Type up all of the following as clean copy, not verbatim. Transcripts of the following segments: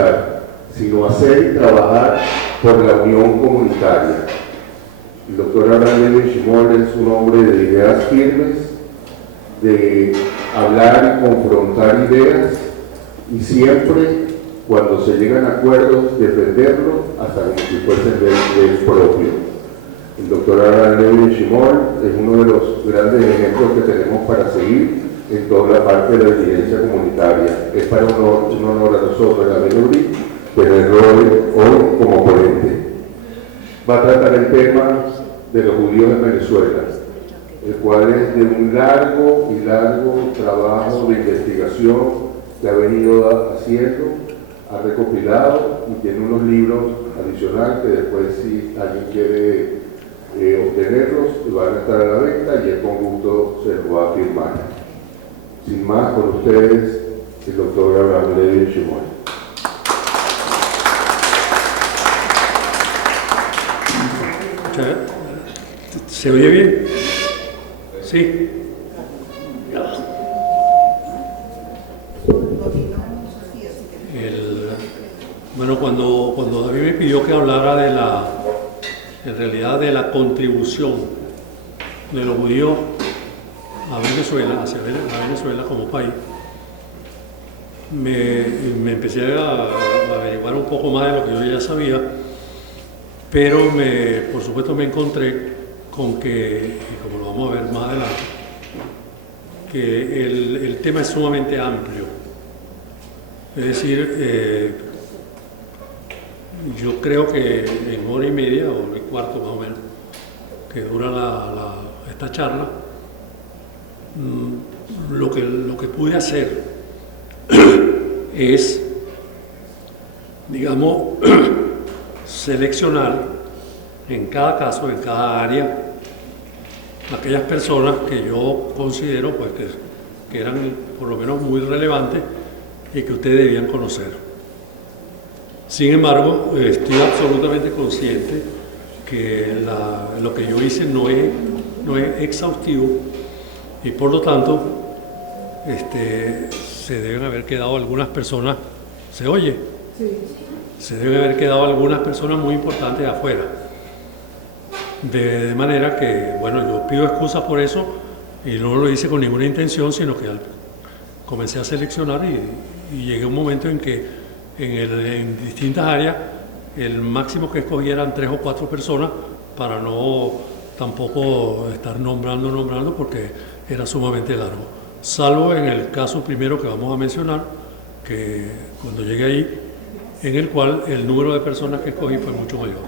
pensar, sino hacer y trabajar por la unión comunitaria. El doctor Abraham Levin Shimon es un hombre de ideas firmes, de hablar y confrontar ideas, y siempre, cuando se llegan a acuerdos, defenderlos hasta como si fuesen del propio. El doctor Abraham Levin Shimon es uno de los grandes ejemplos que tenemos para seguir en toda la parte de la dirigencia comunitaria. Es para un honor a nosotros, la Benuri, tenerlo hoy como ponente. Va a tratar el tema de los judíos en Venezuela, el cual es de un largo trabajo de investigación que ha venido haciendo, ha recopilado y tiene unos libros adicionales que después, si alguien quiere obtenerlos, van a estar a la venta y él con gusto se los va a firmar. Sin más, con ustedes, el doctor Abraham Levin Shimon. ¿Se oye bien? Sí. Bueno, cuando David me pidió que hablara en realidad de la contribución de los judíos a Venezuela, hacia Venezuela como país, me empecé a averiguar un poco más de lo que yo ya sabía, pero por supuesto me encontré con que, y como lo vamos a ver más adelante, que el tema es sumamente amplio. Es decir, yo creo que en hora y media, o hora y cuarto más o menos, que dura esta charla, lo que pude hacer es, digamos, seleccionar en cada caso, en cada área, aquellas personas que yo considero pues, que eran por lo menos muy relevantes y que ustedes debían conocer. Sin embargo, estoy absolutamente consciente que lo que yo hice no es exhaustivo y por lo tanto se deben haber quedado algunas personas, ¿se oye? Sí. Se deben haber quedado algunas personas muy importantes afuera. De manera que, bueno, yo pido excusas por eso y no lo hice con ninguna intención, sino que comencé a seleccionar y llegué a un momento en que en distintas áreas el máximo que escogí eran 3 o 4 personas para no tampoco estar nombrando porque era sumamente largo. Salvo en el caso primero que vamos a mencionar, que cuando llegué ahí, en el cual el número de personas que escogí fue mucho mayor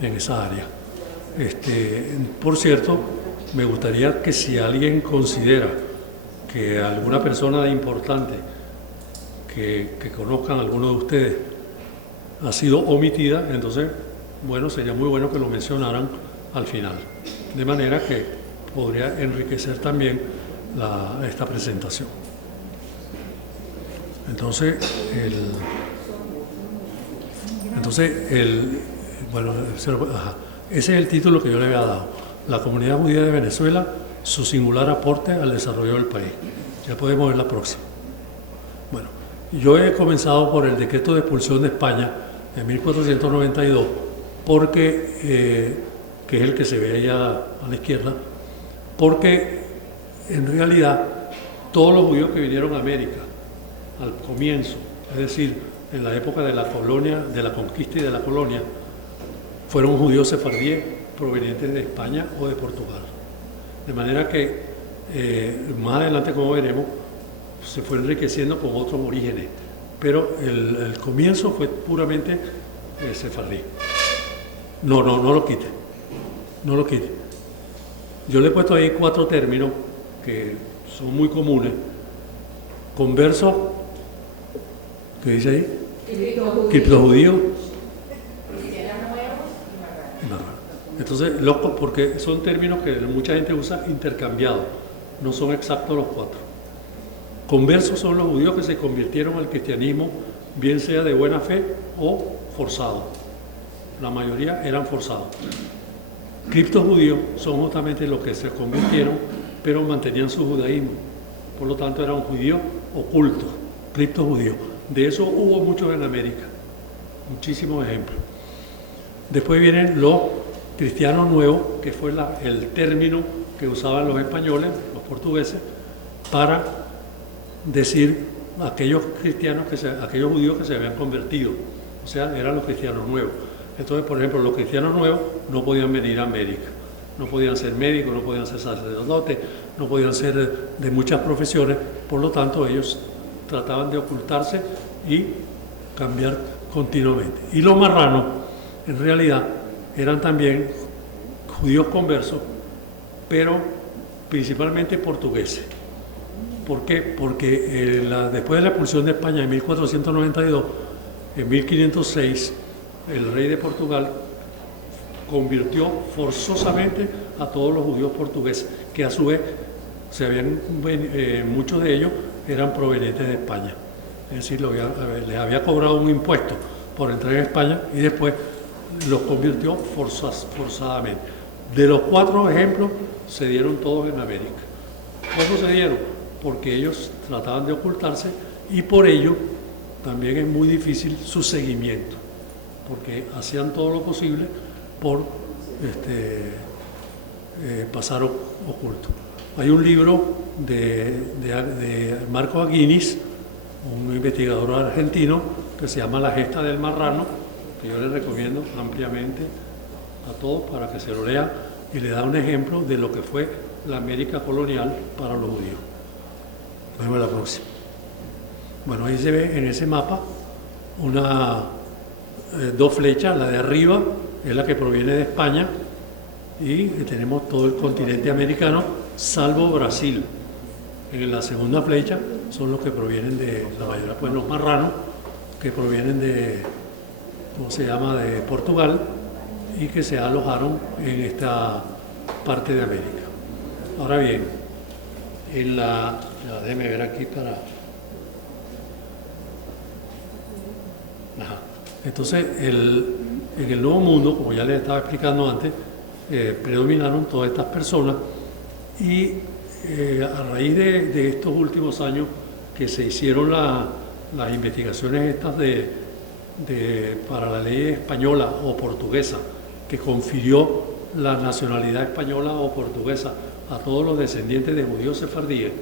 en esa área. Por cierto, me gustaría que si alguien considera que alguna persona importante que conozcan alguno de ustedes ha sido omitida, entonces, bueno, sería muy bueno que lo mencionaran al final, de manera que podría enriquecer también esta presentación. Entonces, bueno, ese es el título que yo le había dado: La comunidad judía de Venezuela, su singular aporte al desarrollo del país. Ya podemos ver la próxima. Bueno, yo he comenzado por el decreto de expulsión de España de 1492, porque, que es el que se ve allá a la izquierda, porque en realidad todos los judíos que vinieron a América al comienzo, es decir, en la época de la colonia, de la conquista y de la colonia, fueron judíos sefardíes provenientes de España o de Portugal. De manera que más adelante, como veremos, se fue enriqueciendo con otros orígenes, pero el comienzo fue puramente sefardí. No lo quite, no lo quite. Yo le he puesto ahí 4 términos que son muy comunes. Converso, ¿qué dice ahí? Criptojudío. Entonces, porque son términos que mucha gente usa intercambiados, no son exactos los 4. Conversos son los judíos que se convirtieron al cristianismo, bien sea de buena fe o forzados. La mayoría eran forzados. Criptojudíos son justamente los que se convirtieron, pero mantenían su judaísmo. Por lo tanto, eran judíos ocultos, criptojudíos. De eso hubo muchos en América, muchísimos ejemplos. Después vienen los cristianos nuevos, que fue el término que usaban los españoles, los portugueses, para decir aquellos cristianos, aquellos judíos que se habían convertido. O sea, eran los cristianos nuevos. Entonces, por ejemplo, los cristianos nuevos no podían venir a América. No podían ser médicos, no podían ser sacerdotes, no podían ser de muchas profesiones. Por lo tanto, ellos trataban de ocultarse y cambiar continuamente. Y los marranos, en realidad, eran también judíos conversos, pero principalmente portugueses. ¿Por qué? Porque después de la expulsión de España en 1492, en 1506, el rey de Portugal convirtió forzosamente a todos los judíos portugueses, que a su vez muchos de ellos eran provenientes de España. Es decir, les había cobrado un impuesto por entrar en España y después los convirtió forzadamente. De los 4 ejemplos, se dieron todos en América. ¿Cómo se dieron? Porque ellos trataban de ocultarse y por ello también es muy difícil su seguimiento, porque hacían todo lo posible por pasar oculto. Hay un libro de Marco Aguinis, un investigador argentino, que se llama La gesta del marrano, que yo les recomiendo ampliamente a todos para que se lo lean, y le da un ejemplo de lo que fue la América colonial para los judíos. Nos vemos la próxima. Bueno, ahí se ve en ese mapa dos flechas, la de arriba es la que proviene de España y tenemos todo el continente americano, salvo Brasil. En la segunda flecha son los que provienen de la mayoría, pues los marranos, que provienen de, ¿cómo se llama?, de Portugal y que se alojaron en esta parte de América. Ahora bien, déjeme ver aquí para... Ajá. Entonces, en el Nuevo Mundo, como ya les estaba explicando antes, predominaron todas estas personas y a raíz de estos últimos años que se hicieron las investigaciones estas para la ley española o portuguesa, que confirió la nacionalidad española o portuguesa a todos los descendientes de judíos sefardíes,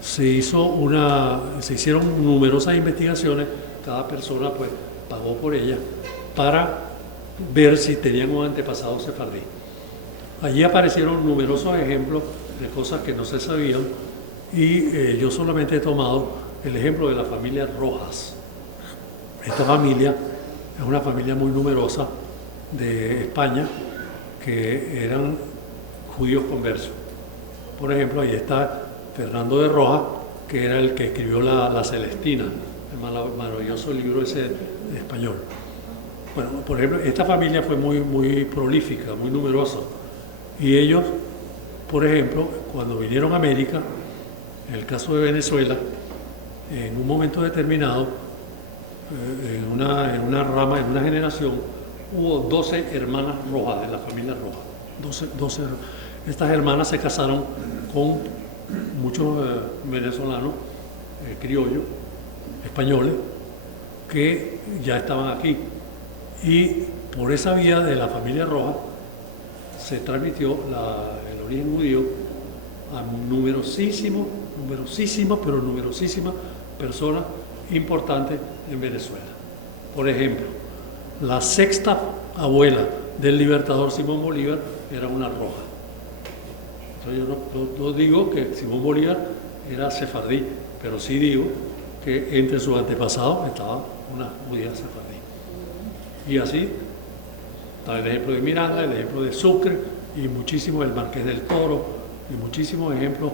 se hicieron numerosas investigaciones, cada persona pues pagó por ellas, para ver si tenían un antepasado sefardí. Allí aparecieron numerosos ejemplos de cosas que no se sabían y yo solamente he tomado el ejemplo de la familia Rojas. Esta familia es una familia muy numerosa de España que eran judíos conversos. Por ejemplo, ahí está Fernando de Rojas, que era el que escribió la Celestina, el maravilloso libro ese de español. Bueno, por ejemplo, esta familia fue muy prolífica, muy numerosa. Y ellos, por ejemplo, cuando vinieron a América, en el caso de Venezuela, en un momento determinado, en una rama, en una generación, hubo 12 hermanas Rojas, de la familia Rojas. 12. Estas hermanas se casaron con muchos venezolanos, criollos, españoles, que ya estaban aquí. Y por esa vía de la familia Rojas se transmitió el origen judío a numerosísimas personas importantes en Venezuela. Por ejemplo, la sexta abuela del libertador Simón Bolívar era una roja. Entonces yo no digo que Simón Bolívar era sefardí, pero sí digo que entre sus antepasados estaba una judía sefardí. Y así está el ejemplo de Miranda, el ejemplo de Sucre y muchísimos, el Marqués del Toro y muchísimos ejemplos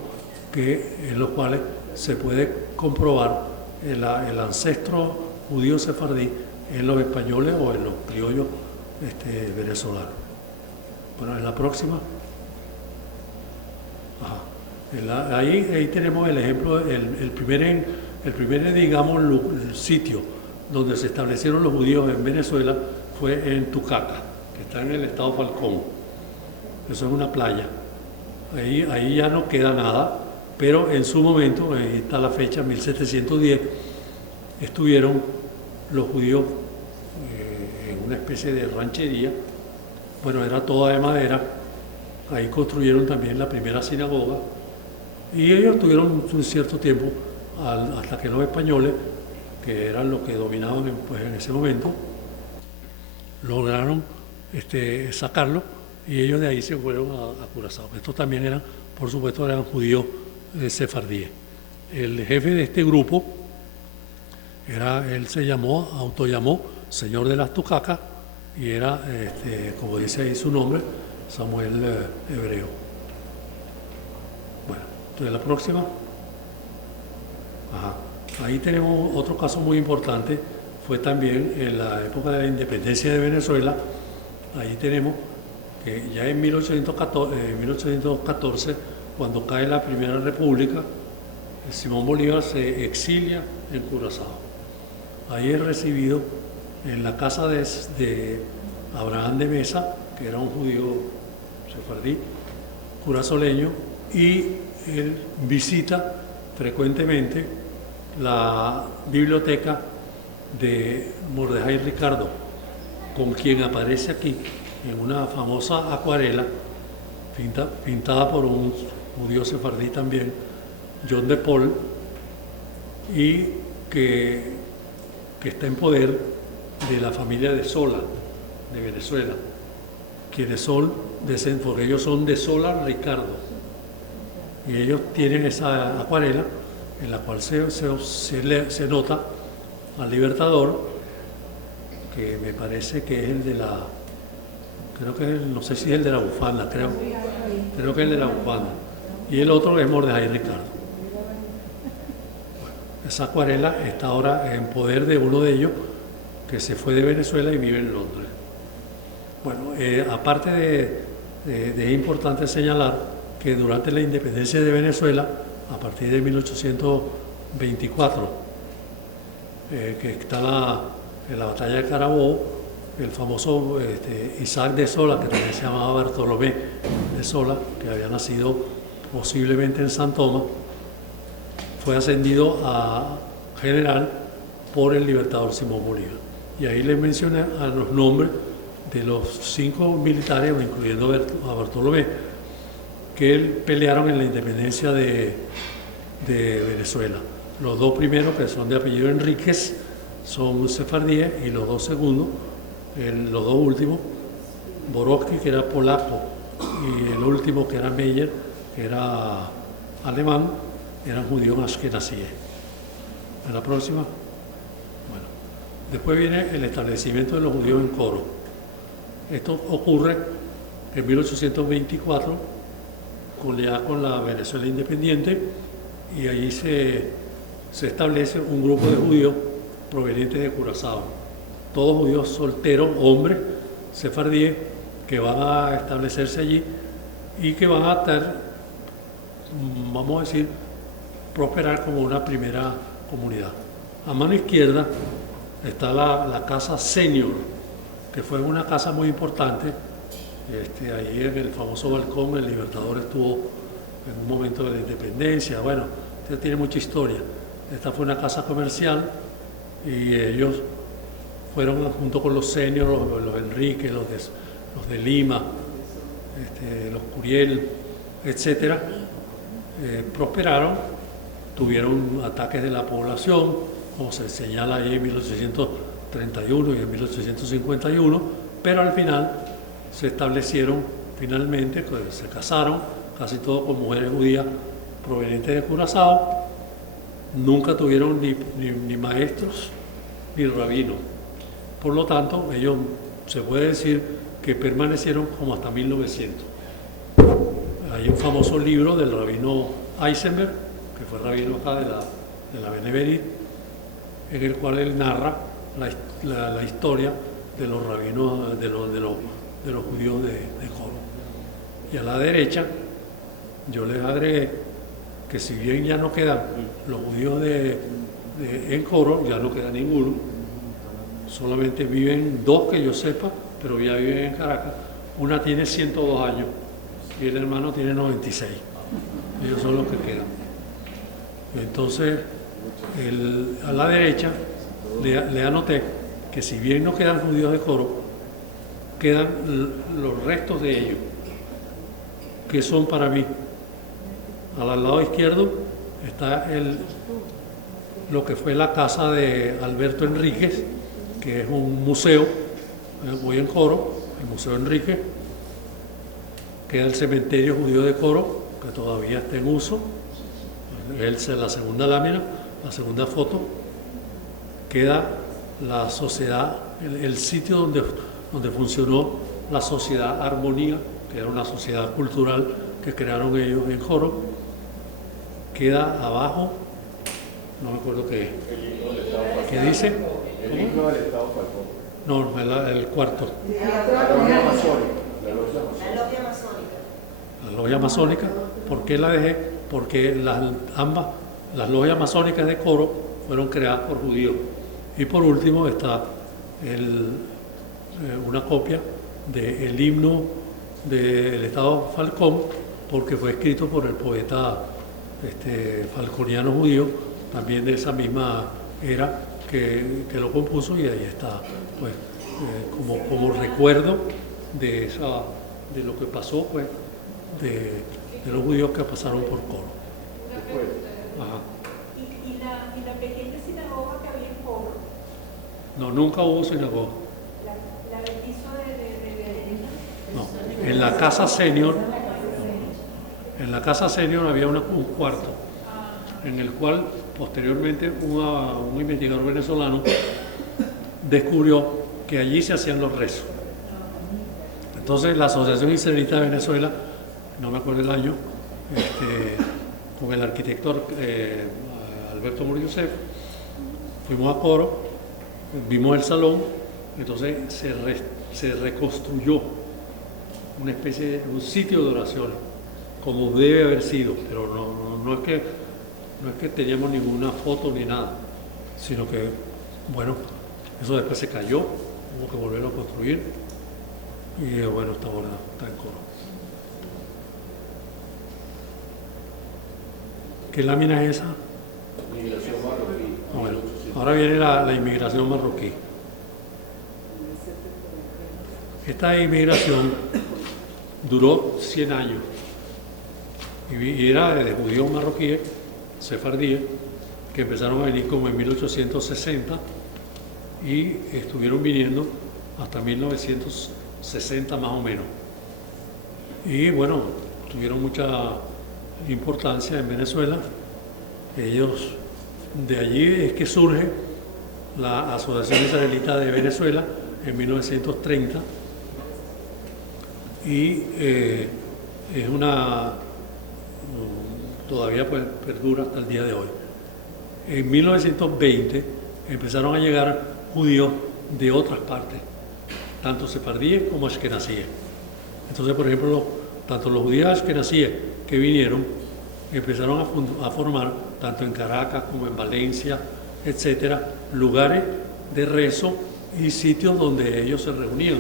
en los cuales se puede comprobar el ancestro judío sefardí en los españoles o en los criollos venezolanos. Bueno, en la próxima. Ajá. Ahí tenemos el ejemplo, el primer digamos, el sitio donde se establecieron los judíos en Venezuela fue en Tucaca, que está en el estado Falcón. Eso es una playa. Ahí ya no queda nada, pero en su momento, ahí está la fecha, 1710, estuvieron los judíos en una especie de ranchería. Bueno, era toda de madera. Ahí construyeron también la primera sinagoga y ellos tuvieron un cierto tiempo hasta que los españoles, que eran los que dominaban pues, en ese momento, lograron sacarlo y ellos de ahí se fueron a Curazao. Estos también eran, por supuesto, eran judíos sefardíes. El jefe de este grupo, él se autollamó Señor de las Tucacas y era, como dice ahí su nombre, Samuel Hebreo. Bueno, entonces la próxima. Ajá. Ahí tenemos otro caso muy importante, fue también en la época de la independencia de Venezuela. Ahí tenemos que ya en 1814, cuando cae la Primera República, Simón Bolívar se exilia en Curazao. Ahí es recibido en la casa de Abraham de Mesa, que era un judío sefardí, curazoleño, y él visita frecuentemente la biblioteca de Mordejai Ricardo, con quien aparece aquí en una famosa acuarela pintada por un judío sefardí también, John de Paul, y que está en poder de la familia de Sola, de Venezuela, quienes son, porque ellos son de Sola Ricardo, y ellos tienen esa acuarela en la cual se nota al Libertador, que me parece que es el de la, creo que es, no sé si es el de la bufanda, creo que es el de la bufanda, y el otro es Mordejai Ricardo. Bueno, esa acuarela está ahora en poder de uno de ellos, que se fue de Venezuela y vive en Londres. Bueno, aparte es importante señalar que durante la independencia de Venezuela, a partir de 1824, que está en la batalla de Carabobo, el famoso Isaac de Sola, que también se llamaba Bartolomé de Sola, que había nacido posiblemente en San Tomás, fue ascendido a general por el Libertador Simón Bolívar. Y ahí les mencioné a los nombres de los 5 militares, incluyendo a Bartolomé, que pelearon en la independencia de Venezuela. Los 2 primeros, que son de apellido Enríquez, son sefardíes, y los 2 segundos, los 2 últimos, Borowski, que era polaco, y el último, que era Meyer, que era alemán, eran judíos ashkenazíes. En la próxima. Bueno, después viene el establecimiento de los judíos en Coro. Esto ocurre en 1824, con la Venezuela independiente, y allí se establece un grupo de judíos provenientes de Curazao, todos judíos solteros, hombres, sefardíes, que van a establecerse allí y que van a estar, vamos a decir, prosperar como una primera comunidad. A mano izquierda está la casa Senior, que fue una casa muy importante. Ahí en el famoso balcón el Libertador estuvo en un momento de la independencia. Bueno, tiene mucha historia. Esta fue una casa comercial y ellos fueron junto con los Senior, los Enrique, los de Lima, los Curiel, etcétera, prosperaron, tuvieron ataques de la población, como se señala ahí en 1831 y en 1851, pero al final se establecieron finalmente, se casaron, casi todos con mujeres judías provenientes de Curazao. Nunca tuvieron ni maestros ni rabinos. Por lo tanto, ellos se puede decir que permanecieron como hasta 1900. Hay un famoso libro del rabino Eisenberg, que fue rabino acá de la Beneverit, en el cual él narra la historia de los rabinos, de los judíos de Coro. Y a la derecha, yo les agregué que si bien ya no quedan los judíos en Coro, ya no queda ninguno, solamente viven 2 que yo sepa, pero ya viven en Caracas. Una tiene 102 años y el hermano tiene 96. Ellos son los que quedan. Entonces, A la derecha le anoté que si bien no quedan judíos de Coro, quedan los restos de ellos, que son para mí. Al lado izquierdo está lo que fue la casa de Alberto Enríquez, que es un museo, voy en Coro, el Museo Enrique. Queda el cementerio judío de Coro, que todavía está en uso. Es la segunda lámina, la segunda foto. Queda la sociedad, el sitio donde funcionó la sociedad Armonía, que era una sociedad cultural que crearon ellos en Coro. Queda abajo, no me acuerdo qué es. ¿Qué dice? El himno del Estado Falcón. No, el cuarto. La logia masónica. La logia masónica. ¿Por qué la dejé? Porque las logias masónicas de Coro fueron creadas por judíos. Y por último está una copia del himno del Estado Falcón, porque fue escrito por el poeta falconiano judío, también de esa misma era, que lo compuso, y ahí está, pues, como recuerdo de lo que pasó, pues, de los judíos que pasaron por Coro. Ajá. ¿Y la pequeña sinagoga que había en Coro? No, nunca hubo sinagoga. ¿La del piso de No, en la casa senior, había un cuarto, en el cual posteriormente un investigador venezolano descubrió que allí se hacían los rezos. Entonces la Asociación Israelita de Venezuela, no me acuerdo el año, con el arquitecto Alberto Mor-Yosef, fuimos a Coro, vimos el salón, entonces se reconstruyó una especie de un sitio de oración, como debe haber sido, pero no es que teníamos ninguna foto ni nada, sino que, bueno, eso después se cayó, hubo que volverlo a construir, y bueno, hasta ahora está en Coro. ¿Qué lámina es esa? Inmigración marroquí. Bueno, ahora viene la inmigración marroquí. Esta inmigración duró 100 años y era de judíos marroquíes, sefardíes, que empezaron a venir como en 1860 y estuvieron viniendo hasta 1960 más o menos. Y bueno, tuvieron mucha importancia en Venezuela. Ellos, de allí es que surge la Asociación Israelita de Venezuela en 1930 y es todavía pues, perdura hasta el día de hoy. En 1920 empezaron a llegar judíos de otras partes, tanto sefardíes como ashkenazíes. Entonces, por ejemplo, tanto los judíos ashkenazíes que vinieron empezaron a formar, tanto en Caracas como en Valencia, etcétera, lugares de rezo y sitios donde ellos se reunían,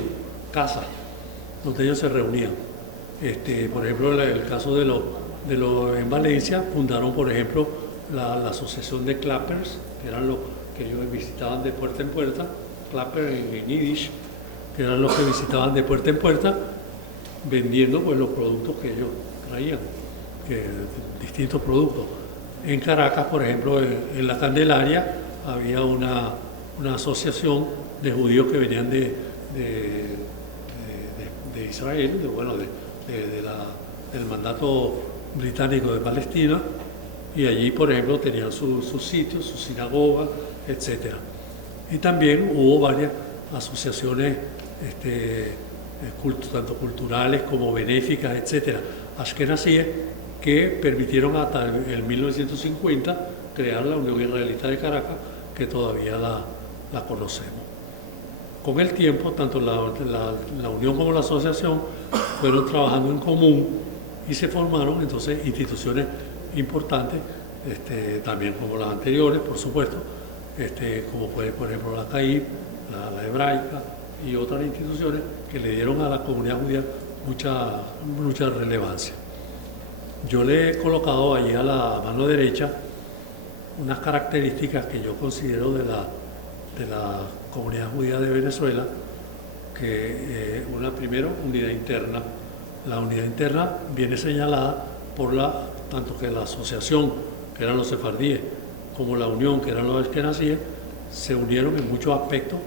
casas donde ellos se reunían. Por ejemplo, el caso en Valencia fundaron, por ejemplo, la asociación de clappers, que eran los que ellos visitaban de puerta en puerta, clapper en yiddish, que eran los que visitaban de puerta en puerta, vendiendo pues los productos que ellos traían, distintos productos. En Caracas, por ejemplo, en la Candelaria, había una asociación de judíos que venían de Israel, del mandato británico de Palestina, y allí, por ejemplo, tenían sus sitios, sus sinagogas, etc. Y también hubo varias asociaciones, tanto culturales como benéficas, etc., ashkenazíes, que permitieron hasta el 1950 crear la Unión Israelita de Caracas, que todavía la conocemos. Con el tiempo, tanto la Unión como la Asociación fueron trabajando en común y se formaron entonces instituciones importantes, también como las anteriores, por supuesto, como fue, por ejemplo, la CAIB, la hebraica y otras instituciones que le dieron a la comunidad judía mucha relevancia. Yo le he colocado allí a la mano derecha unas características que yo considero de la comunidad judía de Venezuela, que primero, unidad interna. La unidad interna viene señalada por tanto que la asociación, que eran los sefardíes, como la unión, que eran los ashkenazíes, se unieron en muchos aspectos.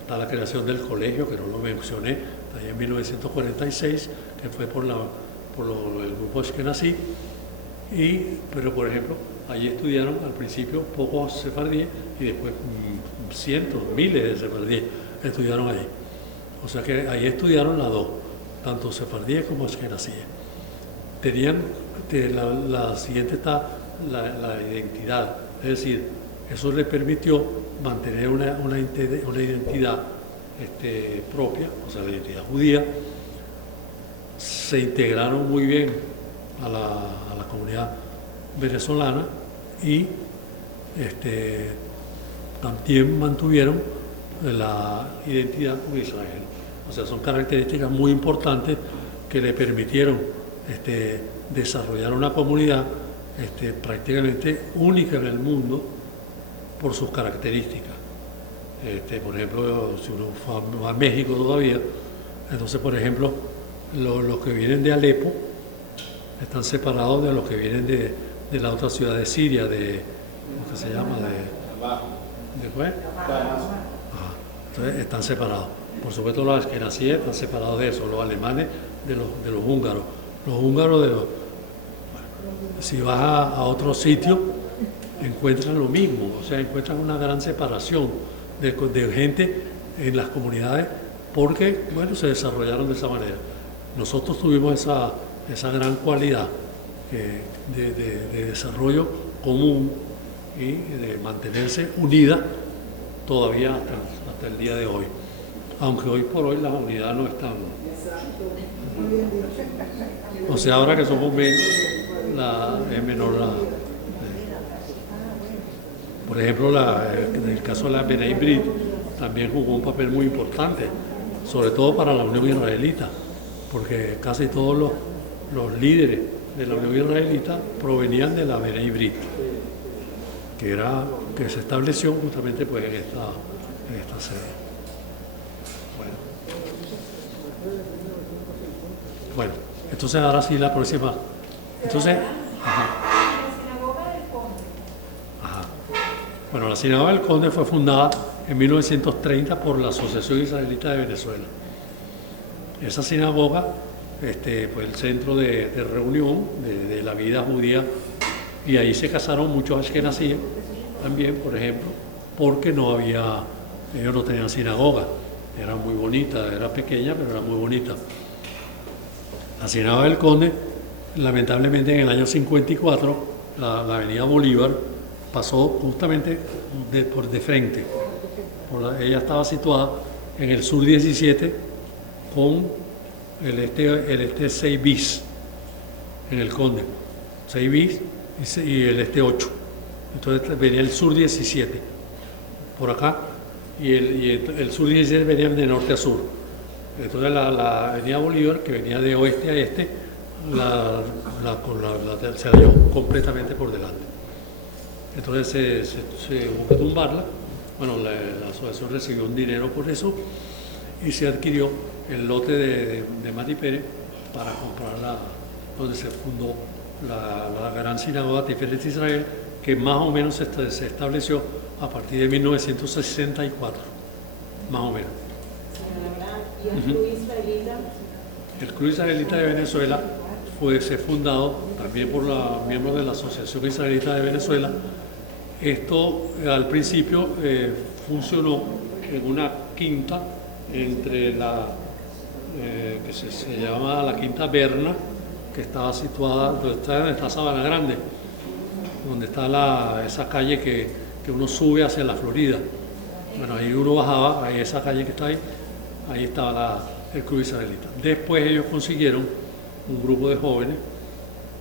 Está la creación del colegio, que no lo mencioné, allá en 1946, que fue por el grupo ashkenazí, pero por ejemplo, allí estudiaron al principio pocos sefardíes y después cientos, miles de sefardíes estudiaron allí. O sea que ahí estudiaron las dos, tanto sefardíes como ashkenazíes. Tenían, la siguiente está la identidad, es decir, eso les permitió mantener una identidad propia, o sea, la identidad judía. Se integraron muy bien a la comunidad venezolana y también mantuvieron la identidad con Israel. O sea, son características muy importantes que le permitieron desarrollar una comunidad prácticamente única en el mundo por sus características. Por ejemplo, si uno va a México todavía, entonces, por ejemplo, los que vienen de Alepo están separados de los que vienen de la otra ciudad de Siria, ¿cómo que se llama? ¿Después? Entonces están separados. Por supuesto, los ashkenazíes están separados de eso, los alemanes de los húngaros. Los húngaros si vas a otro sitio, encuentran lo mismo, o sea, encuentran una gran separación de gente en las comunidades porque, bueno, se desarrollaron de esa manera. Nosotros tuvimos esa gran cualidad de desarrollo común y de mantenerse unida todavía hasta el día de hoy. Aunque hoy por hoy la unidad no es tan... O sea, ahora que somos menos, es menor por ejemplo, en el caso de la Benei Brit también jugó un papel muy importante, sobre todo para la Unión Israelita, porque casi todos los líderes de la Unión Israelita provenían de la Benei Brit, que se estableció justamente pues, en esta sede. Bueno, entonces ahora sí la próxima. Entonces, bueno, la Sinagoga del Conde fue fundada en 1930 por la Asociación Israelita de Venezuela. Esa sinagoga fue el centro de reunión de la vida judía y ahí se casaron muchos ashkenazíes también, por ejemplo, porque ellos no tenían sinagoga. Era muy bonita, era pequeña, pero era muy bonita. La Sinagoga del Conde, lamentablemente en el año 54, la avenida Bolívar pasó justamente de frente. Ella estaba situada en el sur 17 con el 6 bis en el Conde, 6 bis y el 8. Entonces venía el sur 17 por acá y el sur 17 venía de norte a sur. Entonces la avenida Bolívar, que venía de oeste a este, se la llevó completamente por delante. Entonces se hubo que tumbarla. Bueno, la asociación recibió un dinero por eso y se adquirió el lote de Mati Pérez para comprarla, donde se fundó la gran sinagoga Tiferet Israel, que más o menos se estableció a partir de 1964, más o menos. ¿Y el Club Israelita? El Club Israelita de Venezuela fue fundado también por miembros de la Asociación Israelita de Venezuela. Esto al principio funcionó en una quinta entre que se llama la Quinta Berna, que estaba situada donde está Sabana Grande, donde está esa calle que uno sube hacia la Florida. Bueno, ahí uno bajaba, ahí esa calle que está ahí estaba el Club Israelita. Después ellos consiguieron, un grupo de jóvenes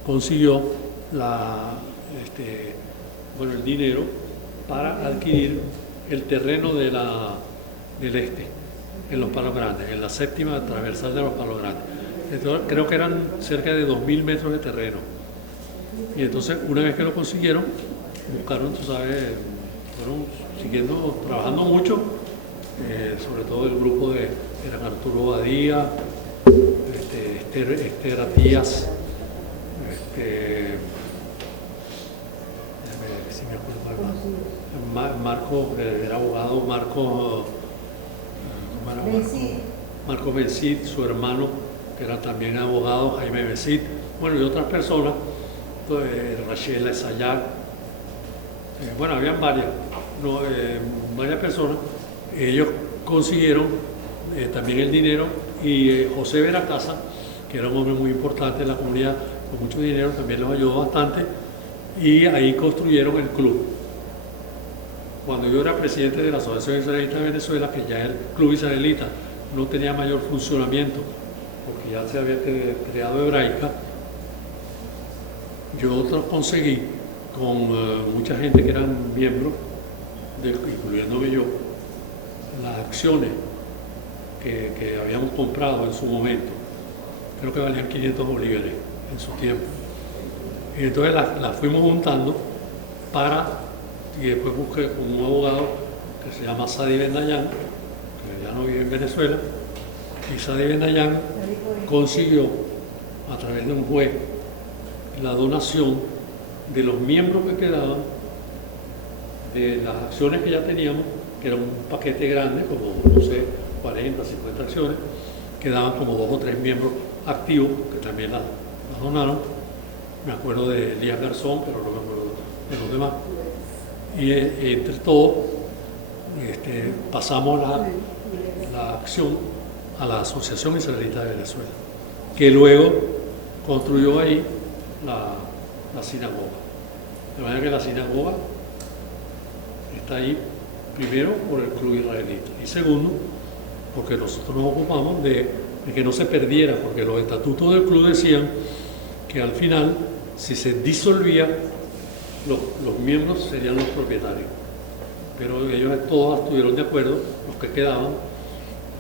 consiguió el dinero para adquirir el terreno del este, en los Palos Grandes, en la séptima transversal de los Palos Grandes. Entonces, creo que eran cerca de 2.000 metros de terreno. Y entonces, una vez que lo consiguieron, buscaron, tú sabes, fueron siguiendo, trabajando mucho, sobre todo el grupo eran Arturo Badía, Esther Atías, déjame ver si me acuerdo más. Marco, era abogado, ¿cómo era? Marco Bencid, su hermano, que era también abogado, Jaime Bencid, bueno, y otras personas, Rachel Esayac, bueno, habían varias personas. Ellos consiguieron también el dinero y José Veracasa, que era un hombre muy importante en la comunidad, con mucho dinero, también los ayudó bastante y ahí construyeron el club. Cuando yo era presidente de la Asociación Israelita de Venezuela, que ya el club israelita no tenía mayor funcionamiento, porque ya se había creado Hebraica, yo conseguí con mucha gente que eran miembros, incluyéndome yo, las acciones que habíamos comprado en su momento. Creo que valían 500 bolívares en su tiempo. Y entonces las fuimos juntando y después busqué con un abogado que se llama Sadi Bendayan, que ya no vive en Venezuela, y Sadi Bendayan consiguió, a través de un juez, la donación de los miembros que quedaban, de las acciones que ya teníamos, que era un paquete grande, como, no sé, 40, 50 acciones, quedaban como 2 o 3 miembros activos, que también las donaron. Me acuerdo de Elías Garzón, pero no me acuerdo de los demás. Y entre todos pasamos la acción a la Asociación Israelita de Venezuela, que luego construyó ahí la sinagoga. De manera que la sinagoga está ahí, primero, por el club israelita, y segundo, porque nosotros nos ocupamos de que no se perdiera, porque los estatutos del club decían que al final, si se disolvía, los miembros serían los propietarios. Pero ellos todos estuvieron de acuerdo, los que quedaban,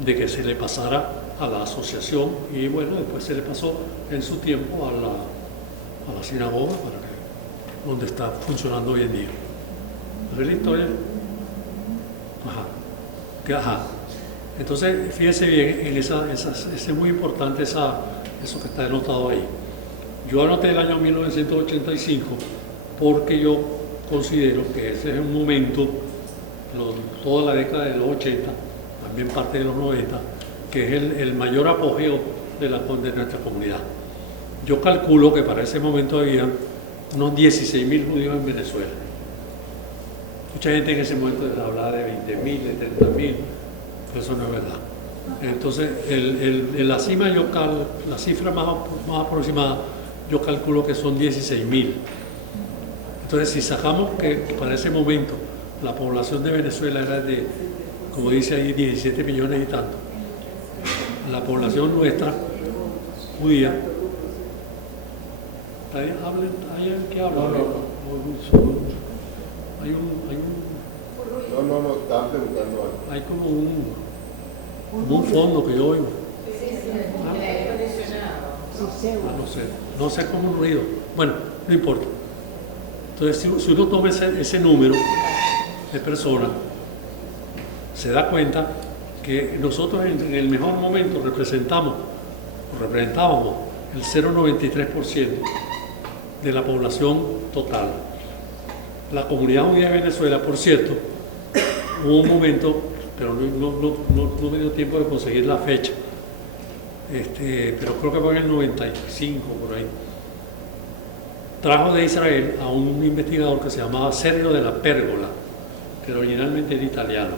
de que se le pasara a la asociación, y bueno, después se le pasó en su tiempo a la sinagoga, donde está funcionando hoy en día. ¿Ves la historia? Ajá. Entonces, fíjense bien, es muy importante eso que está anotado ahí. Yo anoté el año 1985 porque yo considero que ese es un momento, toda la década de los 80, también parte de los 90, que es el mayor apogeo de nuestra comunidad. Yo calculo que para ese momento había unos 16.000 judíos en Venezuela. Mucha gente en ese momento hablaba de 20.000, de 30.000, pero eso no es verdad. Entonces, la cifra más aproximada, yo calculo que son 16.000. Entonces, si sacamos que para ese momento la población de Venezuela era de, como dice ahí, 17 millones y tanto, la población nuestra, judía, ¿hay que habla? No, estaban preguntando algo. Hay como un fondo que yo oigo. No sé como un ruido. Bueno, no importa. Entonces, si uno toma ese número de personas, se da cuenta que nosotros en el mejor momento representábamos el 0,93% de la población total. La comunidad judía de Venezuela, por cierto, hubo un momento, pero no me dio tiempo de conseguir la fecha, pero creo que fue en el 95, por ahí. Trajo de Israel a un investigador que se llamaba Sergio de la Pérgola, que originalmente era italiano.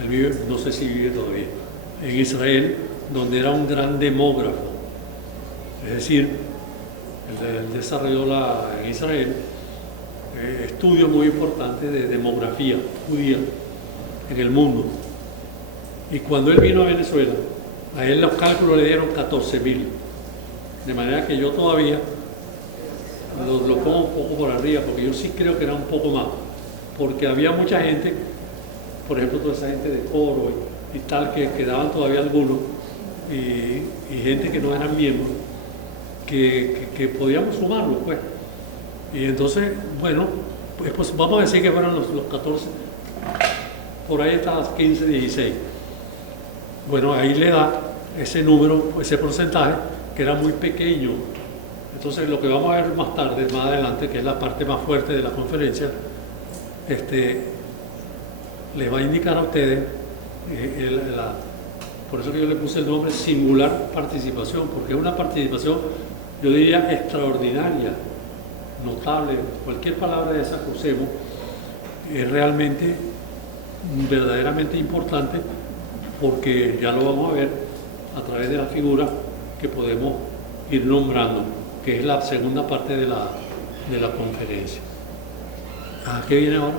Él vive, no sé si vive todavía, en Israel, donde era un gran demógrafo. Es decir, él desarrolló en Israel estudios muy importantes de demografía judía en el mundo. Y cuando él vino a Venezuela, a él los cálculos le dieron 14.000. De manera que yo todavía lo pongo un poco por arriba, porque yo sí creo que era un poco más. Porque había mucha gente, por ejemplo, toda esa gente de coro y tal, que quedaban todavía algunos, y gente que no eran miembros, que podíamos sumarlos, pues. Y entonces, bueno, pues vamos a decir que fueran los 14, por ahí está 15, 16. Bueno, ahí le da ese número, ese porcentaje, que era muy pequeño. Entonces, lo que vamos a ver más tarde, más adelante, que es la parte más fuerte de la conferencia, le va a indicar a ustedes, por eso que yo le puse el nombre singular participación, porque es una participación, yo diría, extraordinaria, notable, cualquier palabra de esa que usemos, es realmente, verdaderamente importante, porque ya lo vamos a ver a través de la figura que podemos ir nombrando, que es la segunda parte de la conferencia. ¿Qué viene ahora?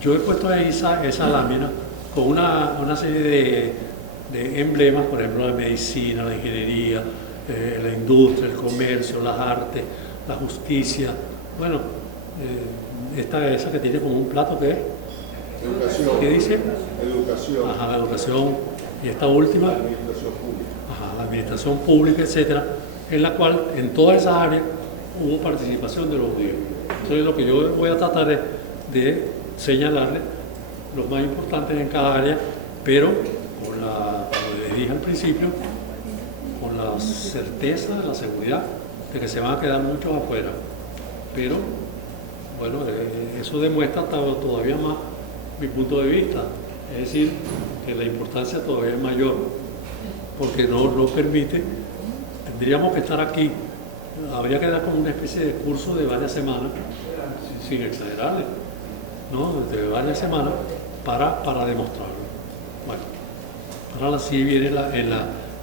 Yo he puesto ahí esa lámina con una serie de emblemas, por ejemplo, la medicina, la ingeniería, la industria, el comercio, las artes, la justicia. Bueno, esa que tiene como un plato, ¿qué es? Educación. ¿Qué dice? Educación. Ajá, la educación. Y esta última, La administración pública. ajá, la administración pública, etcétera, en la cual en todas esas áreas hubo participación de los judíos. Entonces, lo que yo voy a tratar es de señalarle los más importantes en cada área, pero como les dije al principio, con la certeza, la seguridad de que se van a quedar muchos afuera. Pero, bueno, eso demuestra todavía más mi punto de vista, es decir, que la importancia todavía es mayor, porque no permite, tendríamos que estar aquí, habría que dar como una especie de curso de varias semanas, sin exagerarle, ¿no? De varias semanas para demostrarlo. Bueno, ahora sí viene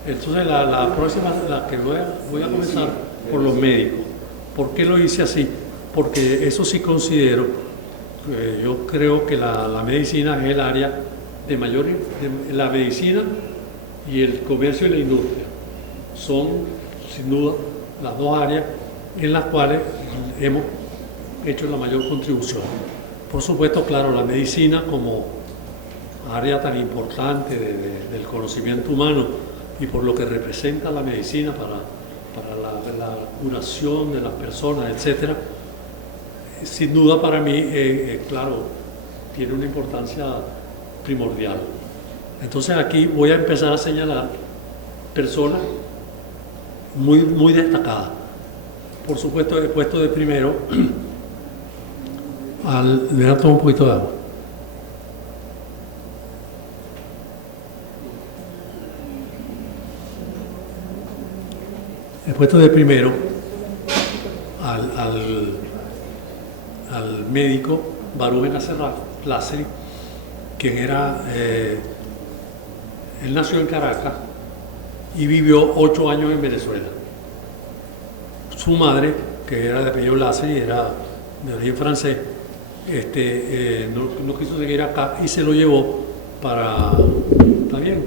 entonces la próxima, la que voy a comenzar por los médicos. ¿Por qué lo hice así? Porque eso sí considero, yo creo que la medicina es el área de mayor, la medicina y el comercio y la industria son sin duda las dos áreas en las cuales hemos hecho la mayor contribución. Por supuesto, claro, la medicina como área tan importante del conocimiento humano y por lo que representa la medicina para la curación de las personas, etcétera, sin duda para mí, claro, tiene una importancia primordial. Entonces aquí voy a empezar a señalar personas muy, muy destacadas. Por supuesto, he puesto de primero le voy a tomar un poquito de agua. He puesto de primero al médico Baruch Ben-Asseraf Lasri, quien era, él nació en Caracas y vivió 8 años en Venezuela. Su madre, que era de apellido Lasri, era de origen francés, no quiso seguir acá y se lo llevó para, ¿está bien?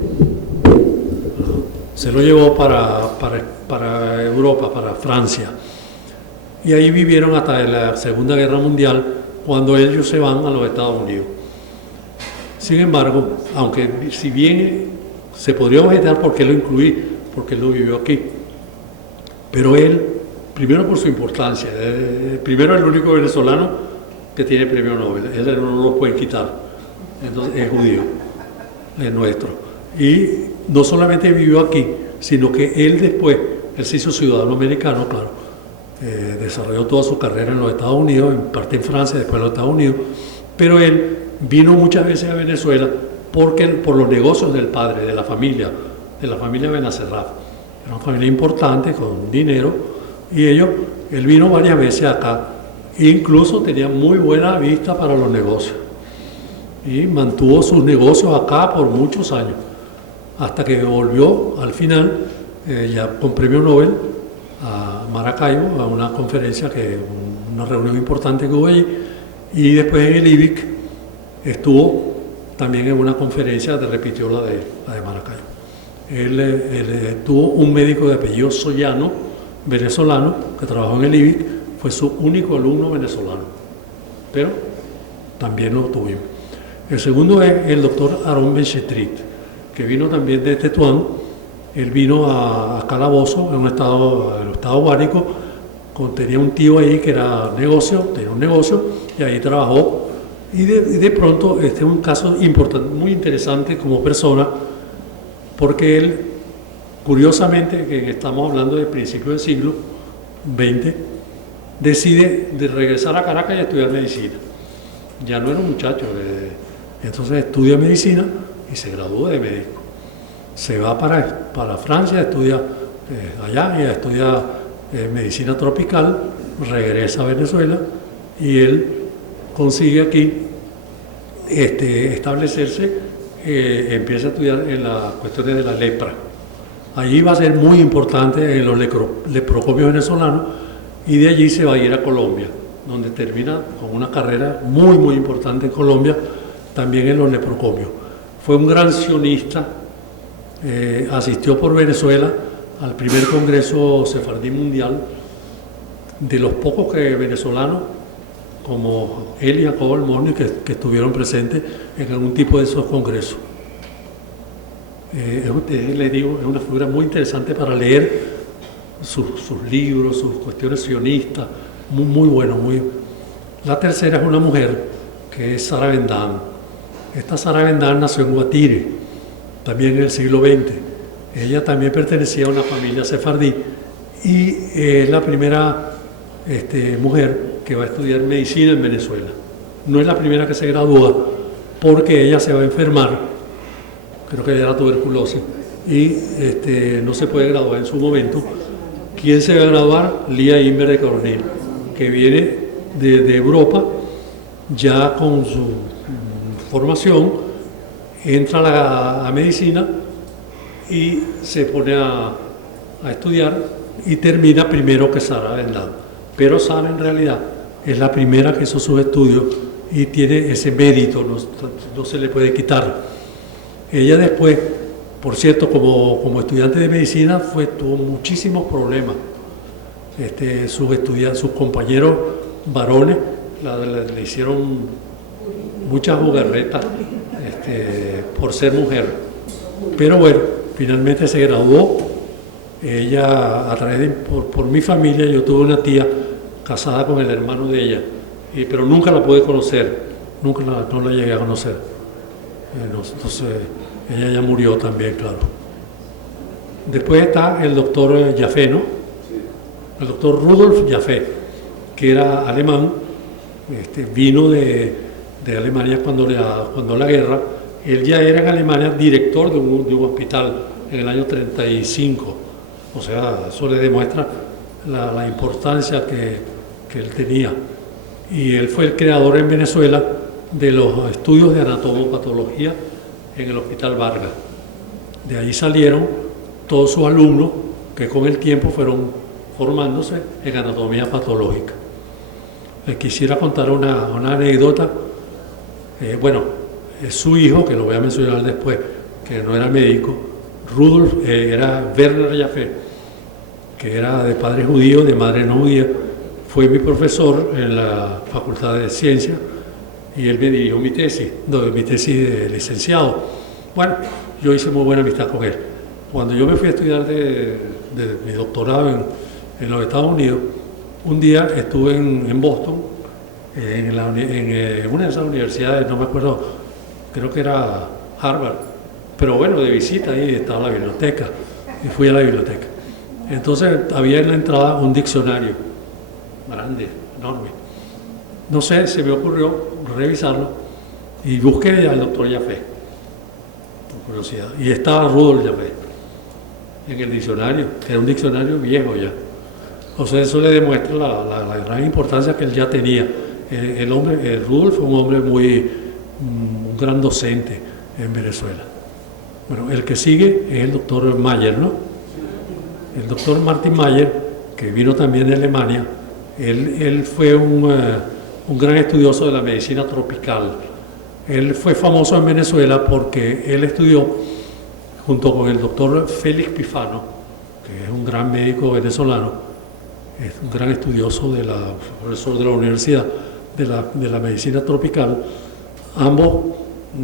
Se lo llevó para Europa, para Francia. Y ahí vivieron hasta la Segunda Guerra Mundial, cuando ellos se van a los Estados Unidos. Sin embargo, aunque si bien se podría objetar por qué lo incluí, porque él lo vivió aquí, pero él, primero por su importancia, primero el único venezolano que tiene premio Nobel, ese no lo pueden quitar, entonces es judío, es nuestro. Y no solamente vivió aquí, sino que él después, él se hizo ciudadano americano, claro, desarrolló toda su carrera en los Estados Unidos, en parte en Francia, después en los Estados Unidos, pero él vino muchas veces a Venezuela por los negocios del padre, de la familia Ben-Asseraf. Era una familia importante, con dinero, y él vino varias veces acá, e incluso tenía muy buena vista para los negocios, y mantuvo sus negocios acá por muchos años, hasta que volvió al final, ya con premio Nobel, a Maracaibo, a una conferencia, una reunión importante que hubo allí, y después en el IBIC estuvo también en una conferencia, repitió la de Maracaibo. Él tuvo un médico de apellido Soyano, venezolano, que trabajó en el IBIC, fue su único alumno venezolano, pero también lo tuvimos. El segundo es el doctor Aaron Ben-Shetrit, que vino también de Tetuán. Él vino a Calabozo, en el estado Guárico, tenía un tío ahí que era tenía un negocio y ahí trabajó. Y de pronto este es un caso importante, muy interesante como persona, porque él, curiosamente, que estamos hablando de principios del siglo XX, decide de regresar a Caracas y estudiar medicina. Ya no era un muchacho, entonces estudia medicina y se graduó de médico. Se va para Francia, estudia allá y estudia medicina tropical, regresa a Venezuela y él consigue aquí establecerse, empieza a estudiar en las cuestiones de la lepra. Allí va a ser muy importante en los leprocomios venezolanos y de allí se va a ir a Colombia, donde termina con una carrera muy, muy importante en Colombia, también en los leprocomios. Fue un gran sionista, asistió por Venezuela al primer Congreso Sefardí Mundial, de los pocos venezolanos, como él y Jacobo Almorni, que estuvieron presentes en algún tipo de esos congresos. Les digo, es una figura muy interesante para leer sus libros, sus cuestiones sionistas, muy, muy bueno. La tercera es una mujer, que es Sara Vendán. Esta Sara Vendán nació en Guatire, también en el siglo XX. Ella también pertenecía a una familia sefardí y es la primera mujer que va a estudiar medicina en Venezuela. No es la primera que se gradúa, porque ella se va a enfermar, creo que era tuberculosis, y no se puede graduar en su momento. ¿Quién se va a graduar? Lía Inver de Coronel, que viene de Europa, ya con su formación, entra a medicina y se pone a estudiar y termina primero que Sara Vendán. Pero Sara en realidad es la primera que hizo sus estudios y tiene ese mérito, no se le puede quitar. Ella después, por cierto, como estudiante de medicina, tuvo muchísimos problemas. Sus compañeros varones le hicieron muchas jugarretas por ser mujer. Pero bueno, finalmente se graduó. Ella, por mi familia, yo tuve una tía casada con el hermano de ella, pero nunca la pude conocer, no la llegué a conocer. Entonces, ella ya murió también, claro. Después está el doctor Jaffe, ¿no? El doctor Rudolf Jaffe, que era alemán, vino de Alemania cuando la guerra. Él ya era en Alemania director de un hospital en el año 35. O sea, eso le demuestra la importancia que él tenía. Y él fue el creador en Venezuela de los estudios de anatomopatología en el Hospital Vargas. De ahí salieron todos sus alumnos que con el tiempo fueron formándose en anatomía patológica. Les quisiera contar una anécdota. Es su hijo, que lo voy a mencionar después, que no era médico, Rudolf, era Werner Jaffe, que era de padre judío, de madre no judía. Fue mi profesor en la Facultad de Ciencias y él me dirigió mi tesis de licenciado. Bueno, yo hice muy buena amistad con él. Cuando yo me fui a estudiar de mi doctorado en los Estados Unidos, un día estuve en Boston, en una de esas universidades, no me acuerdo, creo que era Harvard, pero bueno, de visita ahí estaba la biblioteca y fui a la biblioteca. Entonces había en la entrada un diccionario grande, enorme. No sé, se me ocurrió revisarlo y busqué al doctor Jaffe, por curiosidad, y estaba Rudolf Jaffe en el diccionario, que era un diccionario viejo ya. O sea, eso le demuestra la gran importancia que él ya tenía. Rudolf fue un hombre un gran docente en Venezuela. Bueno, el que sigue es el doctor Mayer, ¿no? El doctor Martin Mayer, que vino también de Alemania, él fue un gran estudioso de la medicina tropical. Él fue famoso en Venezuela porque él estudió junto con el doctor Félix Pifano, que es un gran médico venezolano, es un gran estudioso profesor de la universidad de la medicina tropical. Ambos,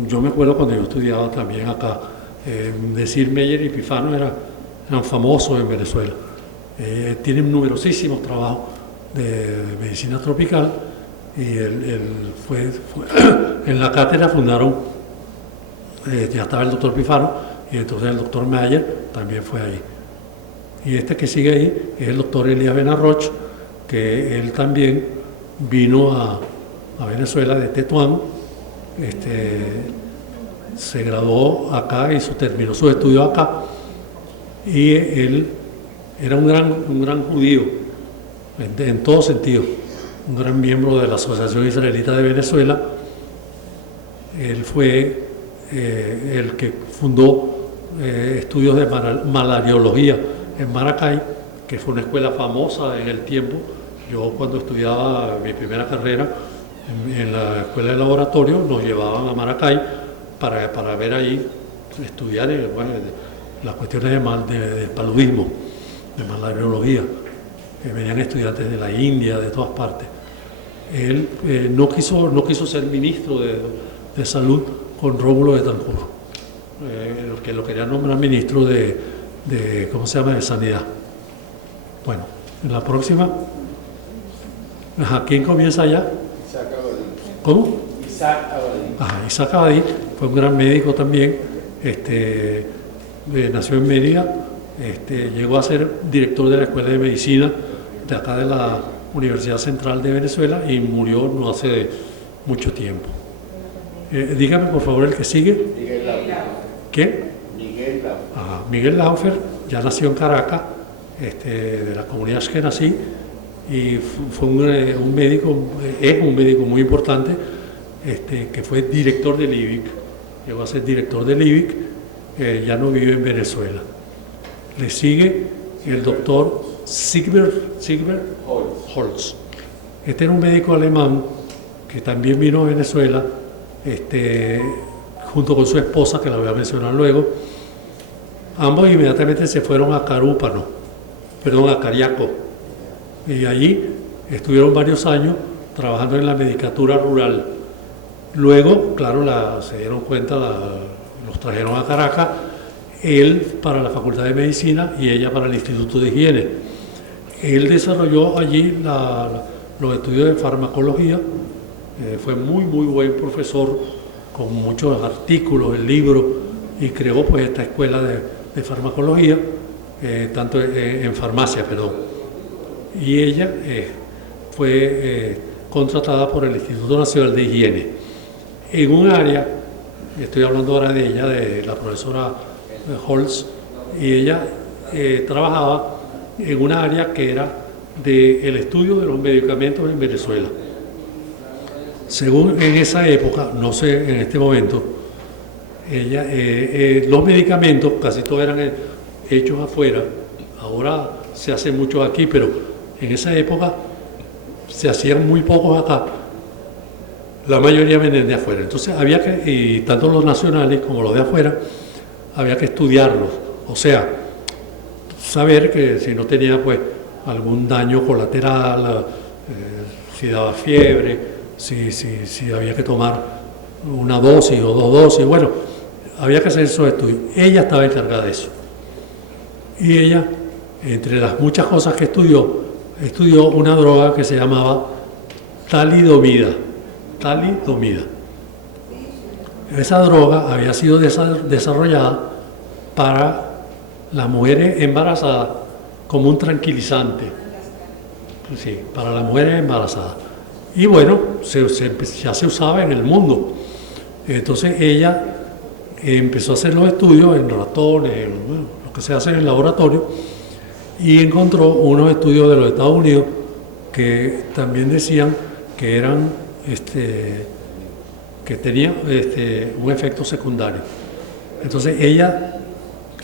yo me acuerdo cuando yo estudiaba también acá, decir Meyer y Pifano eran famosos en Venezuela. Tienen numerosísimos trabajos de medicina tropical, y él fue en la cátedra fundaron, ya estaba el doctor Pifano, y entonces el doctor Mayer también fue ahí. Y este que sigue ahí es el doctor Elías Benarroch, que él también vino a Venezuela de Tetuán, se graduó acá, terminó sus estudios acá, y él era un gran judío, en todo sentido, un gran miembro de la Asociación Israelita de Venezuela. Él fue el que fundó estudios de malariología en Maracay, que fue una escuela famosa en el tiempo. Yo cuando estudiaba mi primera carrera en la escuela de laboratorio nos llevaban a Maracay para ver ahí, estudiar las cuestiones de paludismo, de malariología. Venían estudiantes de la India, de todas partes. Él no quiso ser ministro de Salud con Rómulo Betancourt, que lo quería nombrar ministro de ¿cómo se llama?, de Sanidad. Bueno, en la próxima, ¿quién comienza allá? Isaac Abadí. ¿Cómo? Isaac Abadí. Isaac Abadí fue un gran médico también, nació en Mérida, llegó a ser director de la Escuela de Medicina de acá de la Universidad Central de Venezuela y murió no hace mucho tiempo. Dígame por favor el que sigue. Miguel Laufer. ¿Qué? Miguel Laufer. Miguel Laufer ya nació en Caracas, de la comunidad Ashkenazí, y fue un médico, es un médico muy importante, que fue director del IBIC, llegó a ser director del IBIC, ya no vive en Venezuela. Le sigue el doctor Sigbert Holz. Este era un médico alemán que también vino a Venezuela, junto con su esposa, que la voy a mencionar luego. Ambos inmediatamente se fueron a Cariaco, y allí estuvieron varios años trabajando en la medicatura rural. Luego, claro, se dieron cuenta, los trajeron a Caracas, él para la Facultad de Medicina y ella para el Instituto de Higiene. Él desarrolló allí los estudios de farmacología, fue muy buen profesor, con muchos artículos, libros, y creó pues esta escuela de farmacología, tanto en farmacia, perdón. Y ella fue contratada por el Instituto Nacional de Higiene en un área, estoy hablando ahora de ella, de la profesora Holz, y ella trabajaba en una área que era del estudio de los medicamentos en Venezuela. Según en esa época, no sé en este momento, los medicamentos casi todos eran hechos afuera, ahora se hacen muchos aquí, pero en esa época se hacían muy pocos acá, la mayoría venían de afuera. Entonces había que, y tanto los nacionales como los de afuera, había que estudiarlos, o sea, saber que si no tenía pues algún daño colateral, si daba fiebre, si había que tomar una dosis o 2 dosis, bueno, había que hacer esos estudios. Ella estaba encargada de eso. Y ella, entre las muchas cosas que estudió una droga que se llamaba talidomida. Esa droga había sido desarrollada para las mujeres embarazadas como un tranquilizante. Sí, para las mujeres embarazadas. Y bueno, ya se usaba en el mundo. Entonces ella empezó a hacer los estudios en ratones, lo que se hace en el laboratorio, y encontró unos estudios de los Estados Unidos que también decían que eran que tenían un efecto secundario. Entonces ella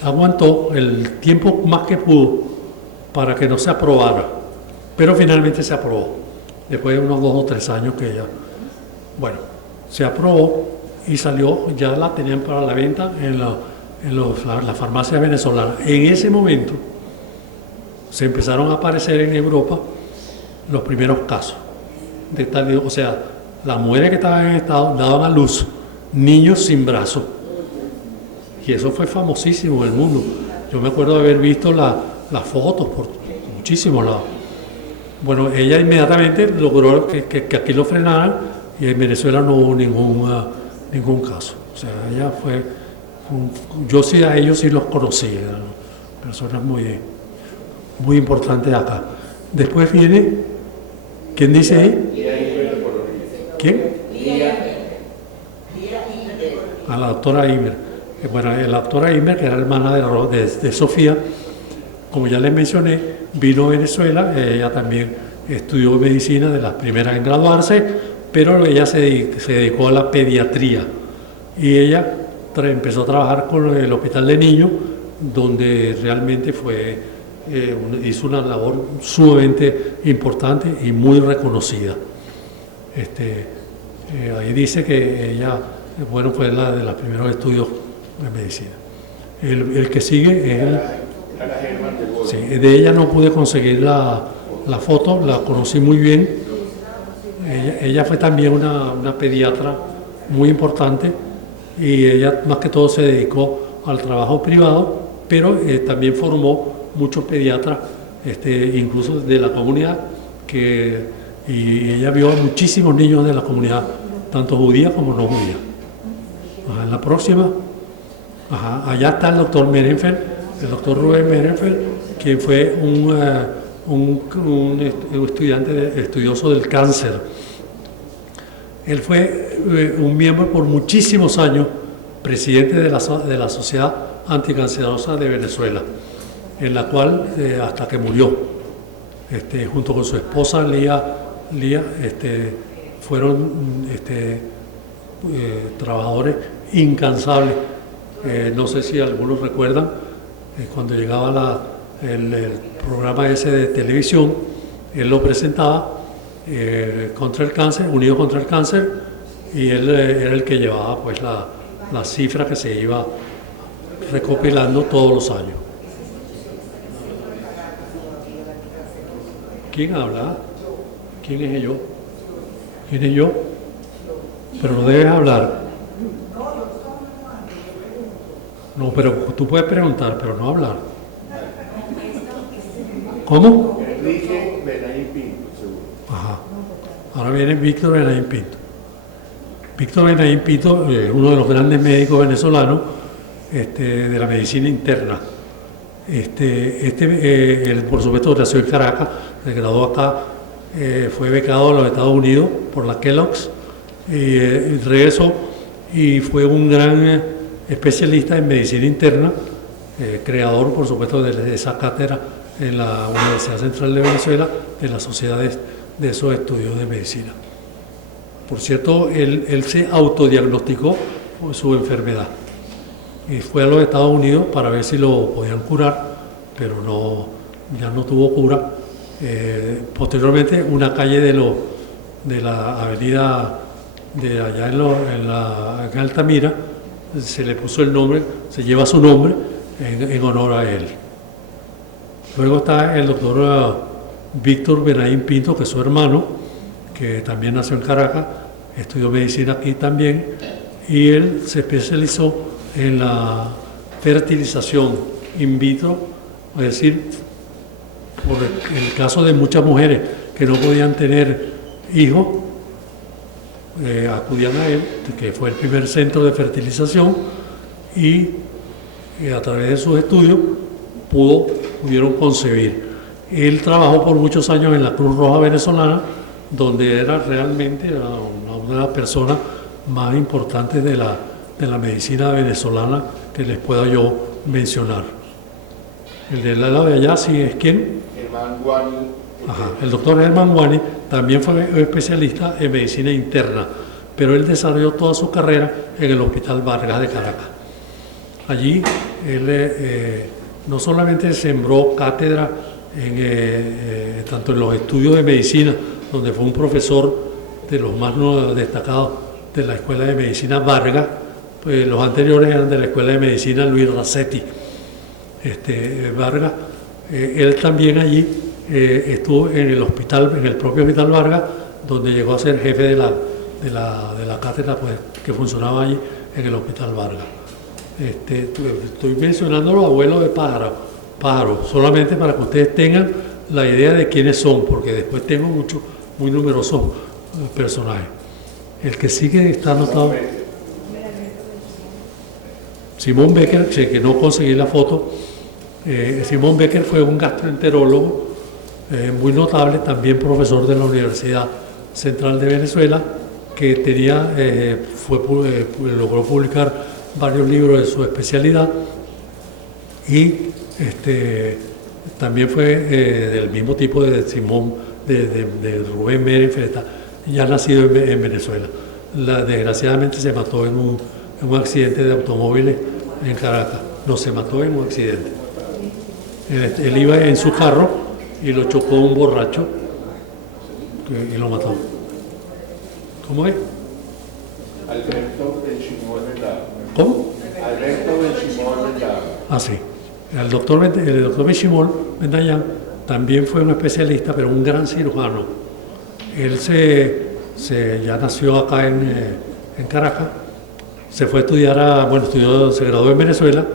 aguantó el tiempo más que pudo para que no se aprobara, pero finalmente se aprobó después de unos 2 o 3 años que ella, bueno, se aprobó y salió, ya la tenían para la venta en la farmacia venezolana. En ese momento se empezaron a aparecer en Europa los primeros casos de tal, o sea, las mujeres que estaban en estado daban a luz niños sin brazos, y eso fue famosísimo en el mundo. Yo me acuerdo de haber visto las fotos por muchísimos lados. Bueno, ella inmediatamente logró que aquí lo frenaran y en Venezuela no hubo ningún caso. O sea, ella fue, yo sí a ellos sí los conocí, eran personas muy importantes acá. Después viene, ¿quién dice ahí? ¿Quién? A la doctora Imer. Bueno, la doctora Imer, que era hermana de Sofía, como ya les mencioné, vino a Venezuela, ella también estudió medicina, de las primeras en graduarse, pero ella se dedicó a la pediatría y ella empezó a trabajar con el Hospital de Niños, donde realmente hizo una labor sumamente importante y muy reconocida. Ahí dice que ella, bueno, fue la de los primeros estudios de medicina. El que sigue es el... Sí, de ella no pude conseguir la foto, la conocí muy bien. Ella fue también una pediatra muy importante y ella más que todo se dedicó al trabajo privado, pero también formó muchos pediatras, incluso de la comunidad, y ella vio a muchísimos niños de la comunidad, tanto judía como no judía. En la próxima, allá está el doctor Merenfeld, el doctor Rubén Merenfeld, quien fue un estudiante estudioso del cáncer. Él fue un miembro por muchísimos años, presidente de la Sociedad Anticancerosa de Venezuela, en la cual hasta que murió, junto con su esposa Lía, fueron trabajadores incansables. No sé si algunos recuerdan, cuando llegaba el programa ese de televisión, él lo presentaba, contra el cáncer, unido contra el cáncer, y él era el que llevaba pues la cifra que se iba recopilando todos los años. ¿Quién habla? ¿Quién es yo? ¿Quién es yo? Pero no debes hablar. No, pero tú puedes preguntar, pero no hablar. ¿Cómo? Enrique Benaín Pinto, seguro. Ajá. Ahora viene Víctor Benaín Pinto. Víctor Benaín Pinto es uno de los grandes médicos venezolanos de la medicina interna. Él, por supuesto, nació en Caracas, se graduó acá, fue becado a los Estados Unidos por la Kellogg's y regresó y fue un gran especialista en medicina interna, creador, por supuesto, de esa cátedra en la Universidad Central de Venezuela, en las sociedades de esos estudios de medicina. Por cierto, él se autodiagnosticó su enfermedad y fue a los Estados Unidos para ver si lo podían curar, pero ya no tuvo cura. Posteriormente, una calle de la avenida de allá en Altamira, se le puso el nombre, se lleva su nombre en honor a él. Luego está el doctor Víctor Benaín Pinto, que es su hermano, que también nació en Caracas, estudió medicina aquí también, y él se especializó en la fertilización in vitro, es decir, por el caso de muchas mujeres que no podían tener hijos, acudían a él, que fue el primer centro de fertilización, y a través de sus estudios pudieron concebir. Él trabajó por muchos años en la Cruz Roja Venezolana, donde era realmente una de las personas más importantes de la medicina venezolana que les pueda yo mencionar. El del lado de allá, ¿sí es quién? Germán Guani. Ajá. El doctor Germán Guani también fue especialista en medicina interna, pero él desarrolló toda su carrera en el Hospital Vargas de Caracas. Allí él no solamente sembró cátedra tanto en los estudios de medicina, donde fue un profesor de los más destacados de la Escuela de Medicina Vargas, pues los anteriores eran de la Escuela de Medicina Luis Racetti. Vargas, él también allí estuvo en el propio Hospital Vargas, donde llegó a ser jefe de la cátedra pues, que funcionaba allí en el Hospital Vargas. Estoy mencionando los abuelos de Pájaro, solamente para que ustedes tengan la idea de quiénes son, porque después tengo muchos, muy numerosos personajes. El que sigue está anotado. Simón Becker, que no conseguí la foto. Simón Becker fue un gastroenterólogo muy notable, también profesor de la Universidad Central de Venezuela, que tenía, logró publicar varios libros de su especialidad y también fue del mismo tipo de Simón, de Rubén Merenfreta, ya nacido en Venezuela. Desgraciadamente se mató en un accidente de automóviles en Caracas. No, se mató en un accidente. Él iba en su carro y lo chocó un borracho y lo mató. ¿Cómo es? Alberto Benchimol Vendado. ¿Cómo? Alberto Benchimol Vendado. Ah, sí. El doctor Benchimol Vendayán también fue un especialista, pero un gran cirujano. Él ya nació acá en Caracas, se fue a estudiar, se graduó en Venezuela,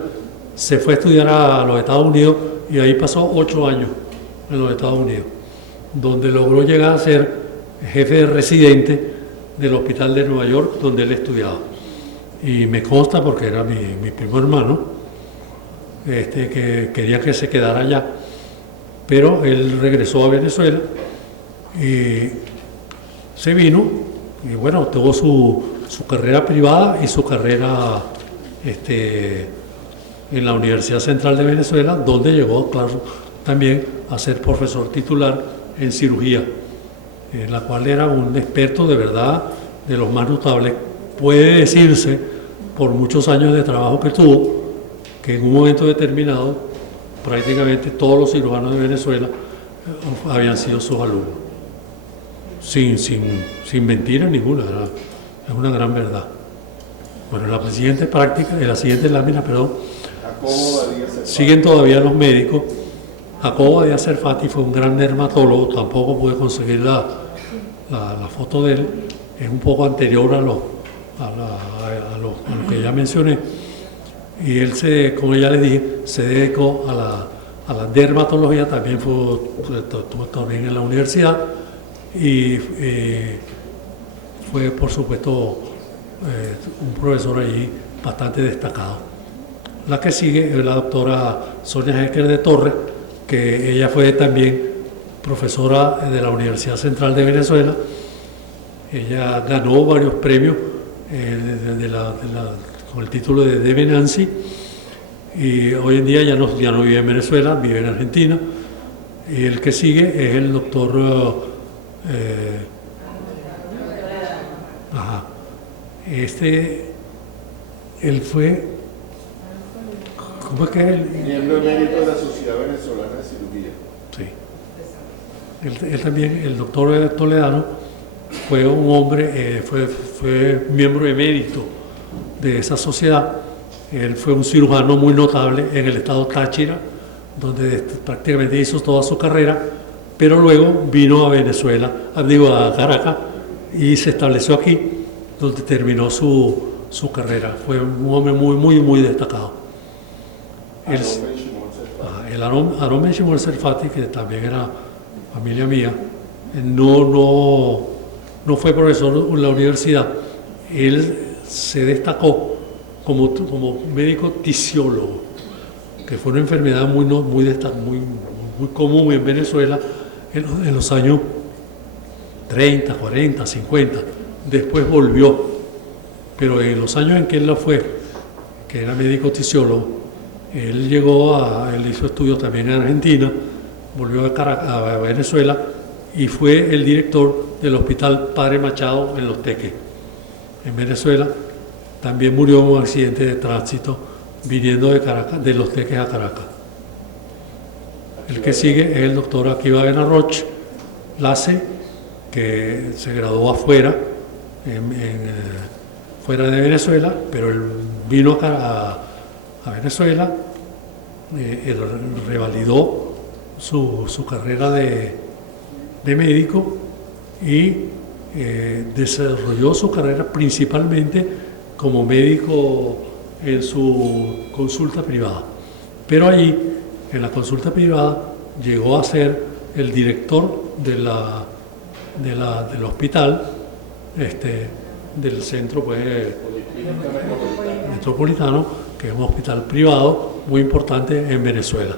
se fue a estudiar a los Estados Unidos y ahí pasó 8 años en los Estados Unidos, donde logró llegar a ser jefe de residente del Hospital de Nueva York, donde él estudiaba. Y me consta, porque era mi primo hermano, que quería que se quedara allá, pero él regresó a Venezuela y se vino, y bueno, tuvo su carrera privada y su carrera en la Universidad Central de Venezuela, donde llegó, claro, también a ser profesor titular en cirugía, en la cual era un experto de verdad, de los más notables. Puede decirse, por muchos años de trabajo que tuvo, que en un momento determinado prácticamente todos los cirujanos de Venezuela habían sido sus alumnos, sin mentira ninguna, es una gran verdad. Bueno, en la siguiente práctica, en la siguiente lámina, siguen todavía los médicos. Jacobo Badía Cerfati fue un gran dermatólogo, tampoco pude conseguir la foto de él, es un poco anterior a lo que ya mencioné. Y él, como ya les dije, se dedicó a la dermatología, también estuvo también en la universidad y fue, por supuesto, un profesor allí bastante destacado. La que sigue es la doctora Sonia Hecker de Torres, que ella fue también profesora de la Universidad Central de Venezuela. Ella ganó varios premios con el título de Debe Nancy, y hoy en día ya no vive en Venezuela, vive en Argentina. Y el que sigue es el doctor él fue, ¿cómo es que es él? Miembro emérito de la Sociedad Venezolana de Cirugía. Sí. Él también, el doctor Toledano, fue un hombre, fue miembro emérito de esa sociedad. Él fue un cirujano muy notable en el estado Táchira, donde prácticamente hizo toda su carrera, pero luego vino a Venezuela, a Caracas, y se estableció aquí, donde terminó su carrera. Fue un hombre muy destacado. El Aarón Benchimol Cerfati, que también era familia mía, no fue profesor en la universidad. Él se destacó como médico tisiólogo, que fue una enfermedad muy común en Venezuela en los años 30, 40, 50. Después volvió, pero en los años en que él lo fue, que era médico tisiólogo, él hizo estudios también en Argentina, volvió a Venezuela y fue el director del Hospital Padre Machado en Los Teques, en Venezuela. También murió en un accidente de tránsito viniendo de Los Teques a Caracas. El que sigue es el doctor Akiva Benarroch Lace, que se graduó afuera, fuera de Venezuela, pero él vino a Venezuela, él revalidó su carrera de médico y desarrolló su carrera principalmente como médico en su consulta privada. Pero ahí, en la consulta privada, llegó a ser el director del hospital, del centro pues, metropolitano, que es un hospital privado muy importante en Venezuela.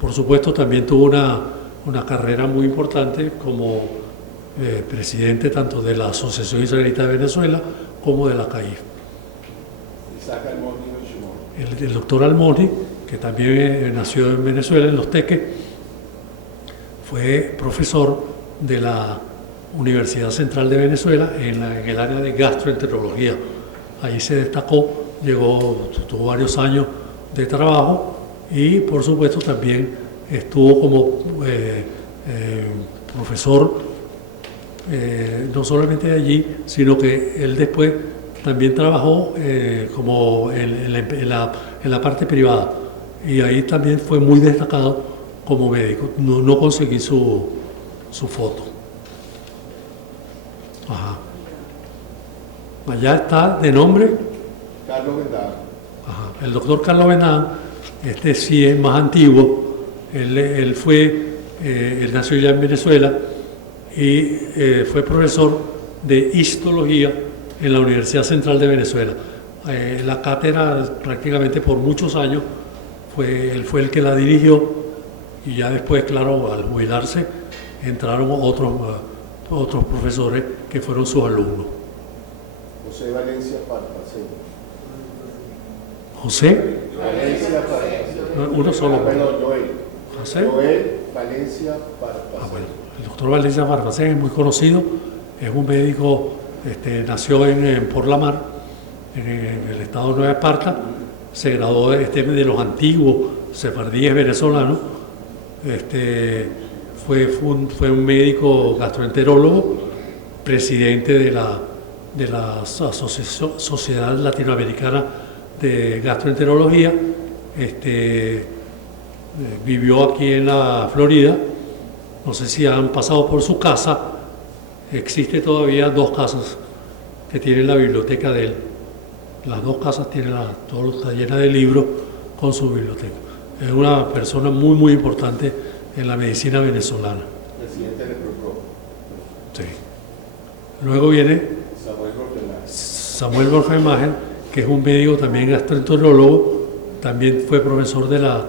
Por supuesto, también tuvo una carrera muy importante como presidente tanto de la Asociación Israelita de Venezuela como de la CAIF. El doctor Almoni, que también nació en Venezuela, en Los Teques, fue profesor de la Universidad Central de Venezuela en el área de gastroenterología. Ahí se destacó, tuvo varios años de trabajo y por supuesto también estuvo como profesor no solamente de allí, sino que él después también trabajó como en la parte privada y ahí también fue muy destacado como médico. No conseguí su foto. Ajá. Allá está de nombre Carlos Vendán. Ajá. El doctor Carlos Vendán, este sí es más antiguo. Él nació ya en Venezuela y fue profesor de histología en la Universidad Central de Venezuela. La cátedra prácticamente por muchos años él fue el que la dirigió y ya después, claro, al jubilarse entraron otros profesores que fueron sus alumnos. José Valencia Parpacén. José Valencia Parpacén. Uno solo. Perdón, Joel. José. Joel Valencia Parpacén. Bueno, el doctor Valencia Barbacén es muy conocido, es un médico, nació en Porlamar, en el estado de Nueva Esparta, se graduó de los antiguos sefardíes venezolanos, fue un médico gastroenterólogo, presidente de la Sociedad Latinoamericana de Gastroenterología, vivió aquí en la Florida. No sé si han pasado por su casa. Existe todavía 2 casas que tienen la biblioteca de él. Las 2 casas tienen está llena de libros con su biblioteca. Es una persona muy, muy importante en la medicina venezolana. Presidente del PROCO. Sí. Luego viene Samuel Borges. Samuel Borges Mager, que es un médico también gastroenterólogo, también fue profesor de la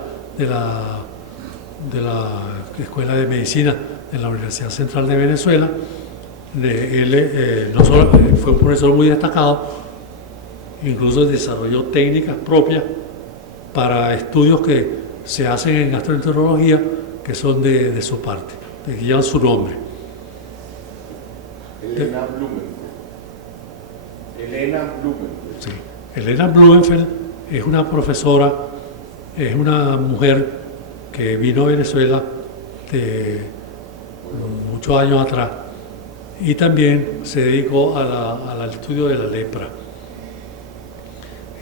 Escuela de Medicina de la Universidad Central de Venezuela. Él no solo fue un profesor muy destacado, incluso desarrolló técnicas propias para estudios que se hacen en gastroenterología, que son de su parte, que llevan su nombre. Elena Blumenfeld. Sí. Elena Blumenfeld es una profesora, es una mujer que vino a Venezuela de muchos años atrás y también se dedicó al estudio de la lepra.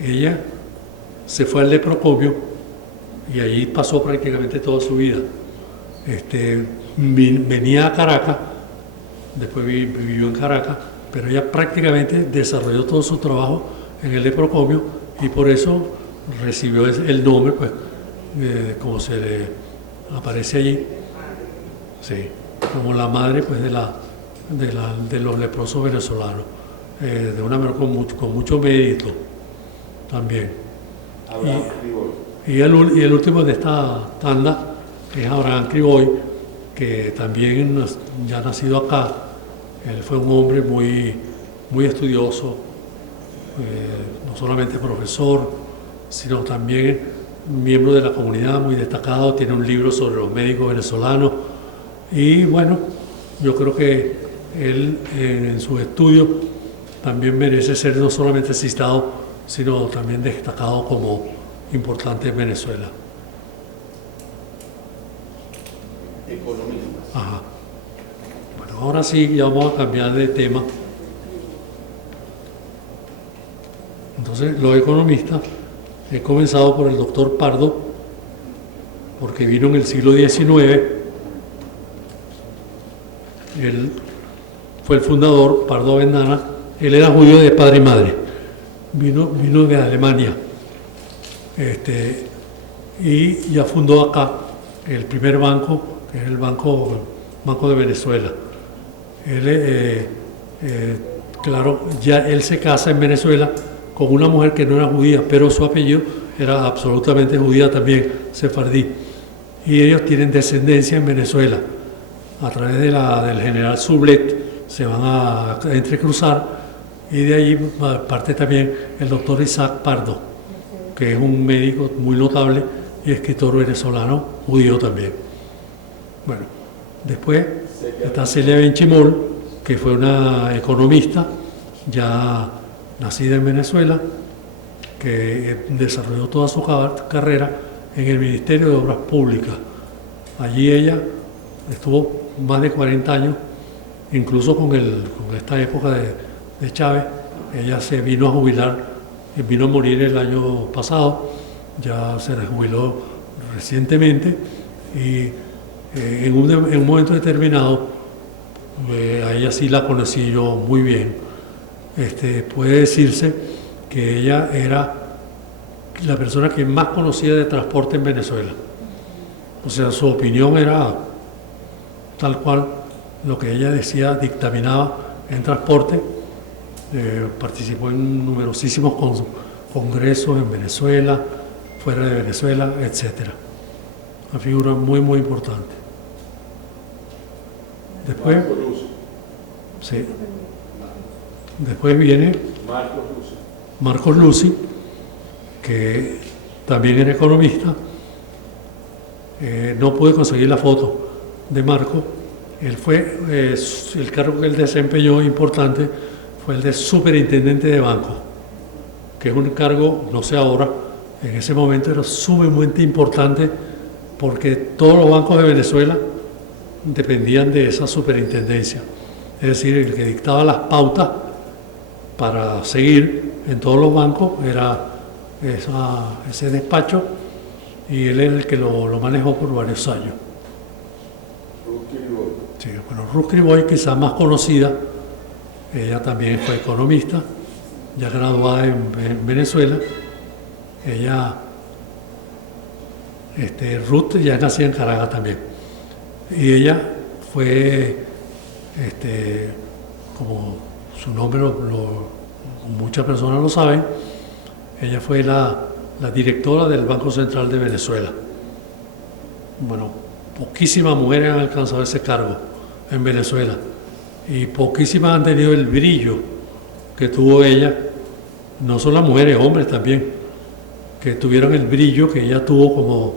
Ella se fue al leprocomio y allí pasó prácticamente toda su vida. Venía a Caracas, después vivió en Caracas, pero ella prácticamente desarrolló todo su trabajo en el leprocomio y por eso recibió el nombre, pues, como se le aparece allí, sí, como la madre, pues, de los leprosos venezolanos, de una manera con mucho mérito también. Y el último de esta tanda es Abraham Criboy, que también ya nacido acá. Él fue un hombre muy, muy estudioso, no solamente profesor, sino también miembro de la comunidad, muy destacado. Tiene un libro sobre los médicos venezolanos y bueno, yo creo que él en sus estudios también merece ser no solamente citado, sino también destacado como importante en Venezuela. Economista. Ajá. Bueno, ahora sí, ya vamos a cambiar de tema. Entonces, los economistas, he comenzado por el doctor Pardo, porque vino en el siglo XIX. Él fue el fundador, Pardo Avendana. Él era judío de padre y madre. Vino de Alemania. Y ya fundó acá el primer banco que es el Banco de Venezuela. Él, claro, ya él se casa en Venezuela con una mujer que no era judía, pero su apellido era absolutamente judía también, sefardí. Y ellos tienen descendencia en Venezuela. A través del general Sublet se van a entrecruzar, y de ahí parte también el doctor Isaac Pardo, que es un médico muy notable y escritor venezolano, judío también. Bueno, después está Celia Benchimol, que fue una economista ya nacida en Venezuela, que desarrolló toda su carrera en el Ministerio de Obras Públicas. Allí ella estuvo más de 40 años, incluso con esta época de Chávez. Ella se vino a jubilar, vino a morir el año pasado, ya se jubiló recientemente, y en un momento determinado, a ella sí la conocí yo muy bien. Puede decirse que ella era la persona que más conocía de transporte en Venezuela. O sea, su opinión era tal cual lo que ella decía, dictaminaba en transporte. Participó en numerosísimos congresos en Venezuela, fuera de Venezuela, etc. Una figura muy, muy importante. Después, sí, después viene Marcos Luci, que también era economista. No pude conseguir la foto de Marco. Él fue, el cargo que él desempeñó importante fue el de superintendente de banco, que es un cargo, no sé ahora, en ese momento era sumamente importante, porque todos los bancos de Venezuela dependían de esa superintendencia. Es decir, el que dictaba las pautas para seguir en todos los bancos era ese despacho, y él es el que lo manejó por varios años. Sí, bueno, Ruth Criboy, quizás más conocida, ella también fue economista, ya graduada en Venezuela. Ella, Ruth ya nacía en Caracas también, y ella fue, como su nombre muchas personas lo saben, ella fue la directora del Banco Central de Venezuela. Bueno, poquísimas mujeres han alcanzado ese cargo en Venezuela, y poquísimas han tenido el brillo que tuvo ella, no solo las mujeres, hombres también, que tuvieron el brillo que ella tuvo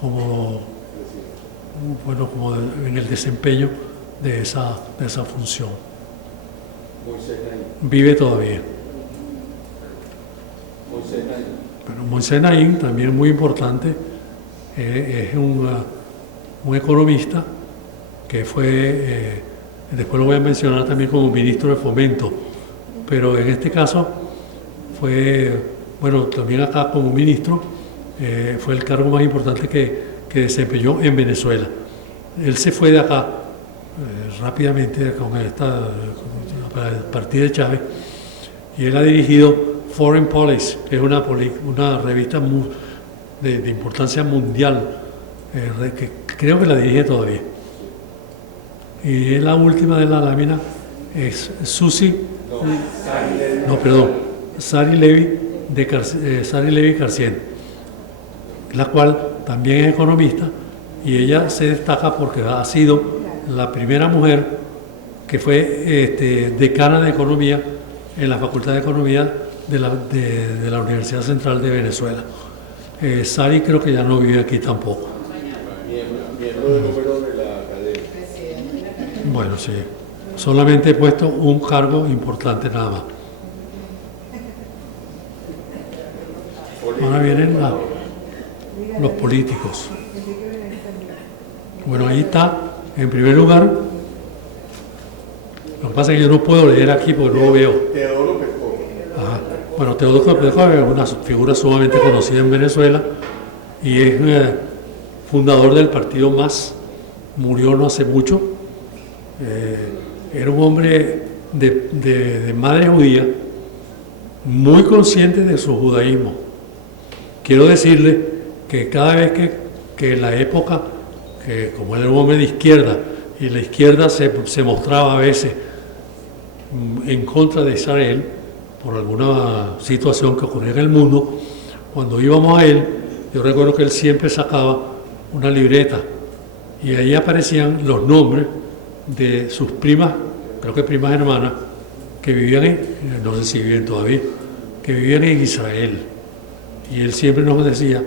como en el desempeño de esa función. Vive todavía. Pero Moisés Naín, también muy importante, es un economista que fue, después lo voy a mencionar también como ministro de Fomento, pero en este caso fue, bueno, también acá como ministro, fue el cargo más importante que desempeñó en Venezuela. Él se fue de acá rápidamente para el partido de Chávez, y él ha dirigido Foreign Policy, que es una revista de importancia mundial, que creo que la dirige todavía. Y la última de la lámina es Sari Levi Carcien, la cual también es economista, y ella se destaca porque ha sido la primera mujer que fue decana de Economía en la Facultad de Economía de la Universidad Central de Venezuela. Sari creo que ya no vive aquí tampoco. Miembro de número de la academia. Bueno, sí. Solamente he puesto un cargo importante nada más. Ahora vienen los políticos. Bueno, ahí está, en primer lugar. Lo que pasa es que yo no puedo leer aquí porque no lo veo. Teodoro Pescoa. Ajá. Bueno, Teodoro Pescoa es una figura sumamente conocida en Venezuela, y es fundador del partido MAS. Murió no hace mucho. Era un hombre de madre judía, muy consciente de su judaísmo. Quiero decirle que cada vez que en la época que como él era un hombre de izquierda, y la izquierda se mostraba a veces en contra de Israel por alguna situación que ocurría en el mundo, cuando íbamos a él, yo recuerdo que él siempre sacaba una libreta y ahí aparecían los nombres de sus primas, creo que primas hermanas, que vivían no sé si viven todavía, que vivían en Israel. Y él siempre nos decía,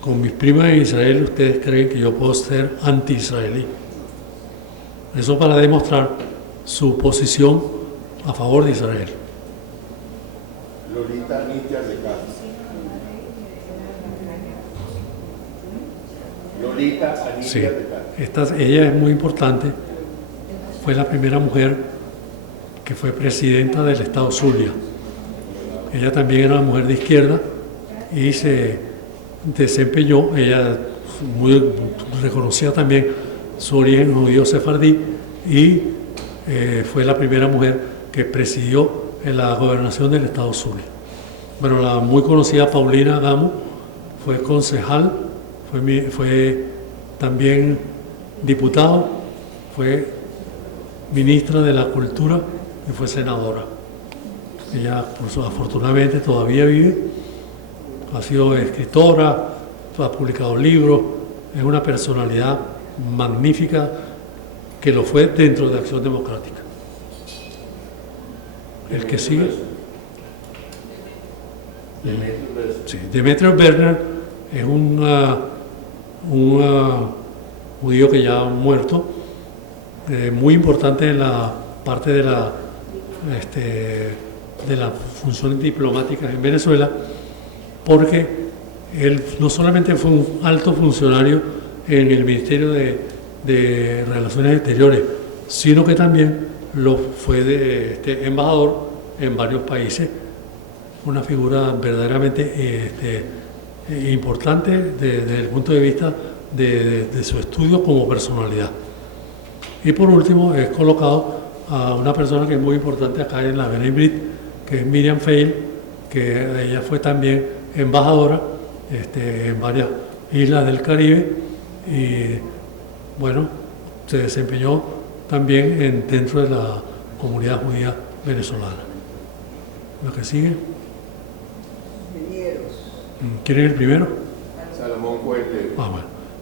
con mis primas en Israel, ustedes creen que yo puedo ser anti-israelí. Eso para demostrar su posición a favor de Israel. Lolita Anitia de Castro. Lolita Anitia Sí, de Castro. ella es muy importante. Fue la primera mujer que fue presidenta del estado Zulia. Ella también era una mujer de izquierda y se desempeñó, ella reconocía también su origen judío sefardí y fue la primera mujer que presidió en la gobernación del estado Zulia. Bueno, la muy conocida Paulina Gamo fue concejal, fue también diputado, fue ministra de la Cultura y fue senadora. Ella, afortunadamente, todavía vive, ha sido escritora, ha publicado libros, es una personalidad magnífica que lo fue dentro de Acción Democrática. El que sigue. Sí, Demetrio Werner es un judío que ya ha muerto, muy importante en la parte de las funciones diplomáticas en Venezuela, porque él no solamente fue un alto funcionario en el Ministerio de Relaciones Exteriores, sino que también lo fue embajador en varios países, una figura verdaderamente importante desde el punto de vista de su estudio como personalidad. Y por último, he colocado a una persona que es muy importante acá en la Benebrit, que es Miriam Feil, que ella fue también embajadora en varias islas del Caribe y bueno, se desempeñó también dentro de la comunidad judía venezolana. Lo que sigue. ¿Quién es el primero? Salomón Cohen.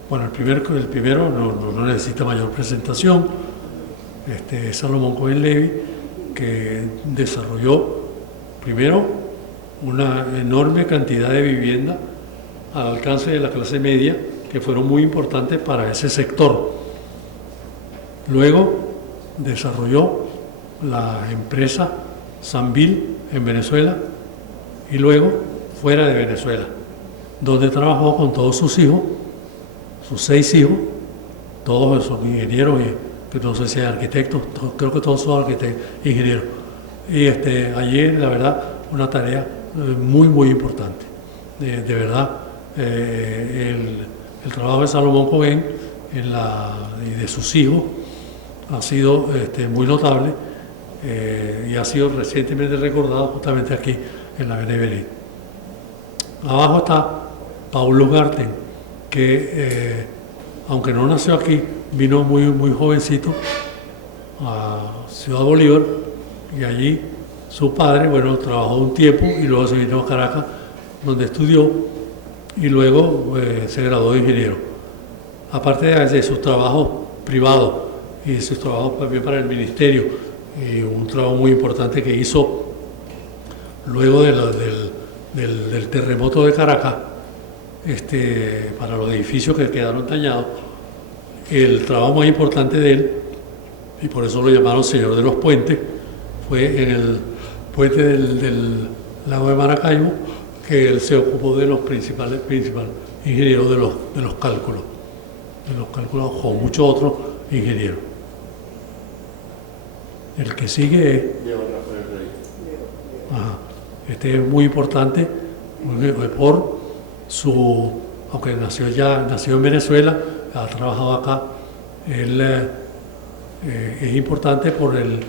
Bueno, el primero no necesita mayor presentación. Es Salomón Cohen Levi, que desarrolló primero una enorme cantidad de viviendas al alcance de la clase media que fueron muy importantes para ese sector. Luego desarrolló la empresa Sanvil en Venezuela y luego fuera de Venezuela, donde trabajó con todos sus hijos, sus 6 hijos, todos son ingenieros, que no sé si hay arquitectos, creo que todos son arquitectos, ingenieros. Y allí, la verdad, una tarea muy importante. De verdad, el trabajo de Salomón Cohen y de sus hijos ha sido muy notable y ha sido recientemente recordado justamente aquí en la Benevenit. Abajo está Paul Ugarte, que aunque no nació aquí, vino muy jovencito a Ciudad Bolívar y allí su padre, trabajó un tiempo y luego se vino a Caracas, donde estudió y luego se graduó de ingeniero. Aparte de sus trabajos privados y de sus trabajos también para el ministerio, y un trabajo muy importante que hizo luego del terremoto de Caracas, para los edificios que quedaron dañados, el trabajo más importante de él, y por eso lo llamaron Señor de los Puentes, fue en el puente del lago de Maracaibo, que él se ocupó de los principales ingenieros de los cálculos con muchos otros ingenieros. El que sigue es... Este es muy importante por su... Aunque nació en Venezuela, ha trabajado acá. Él es importante por el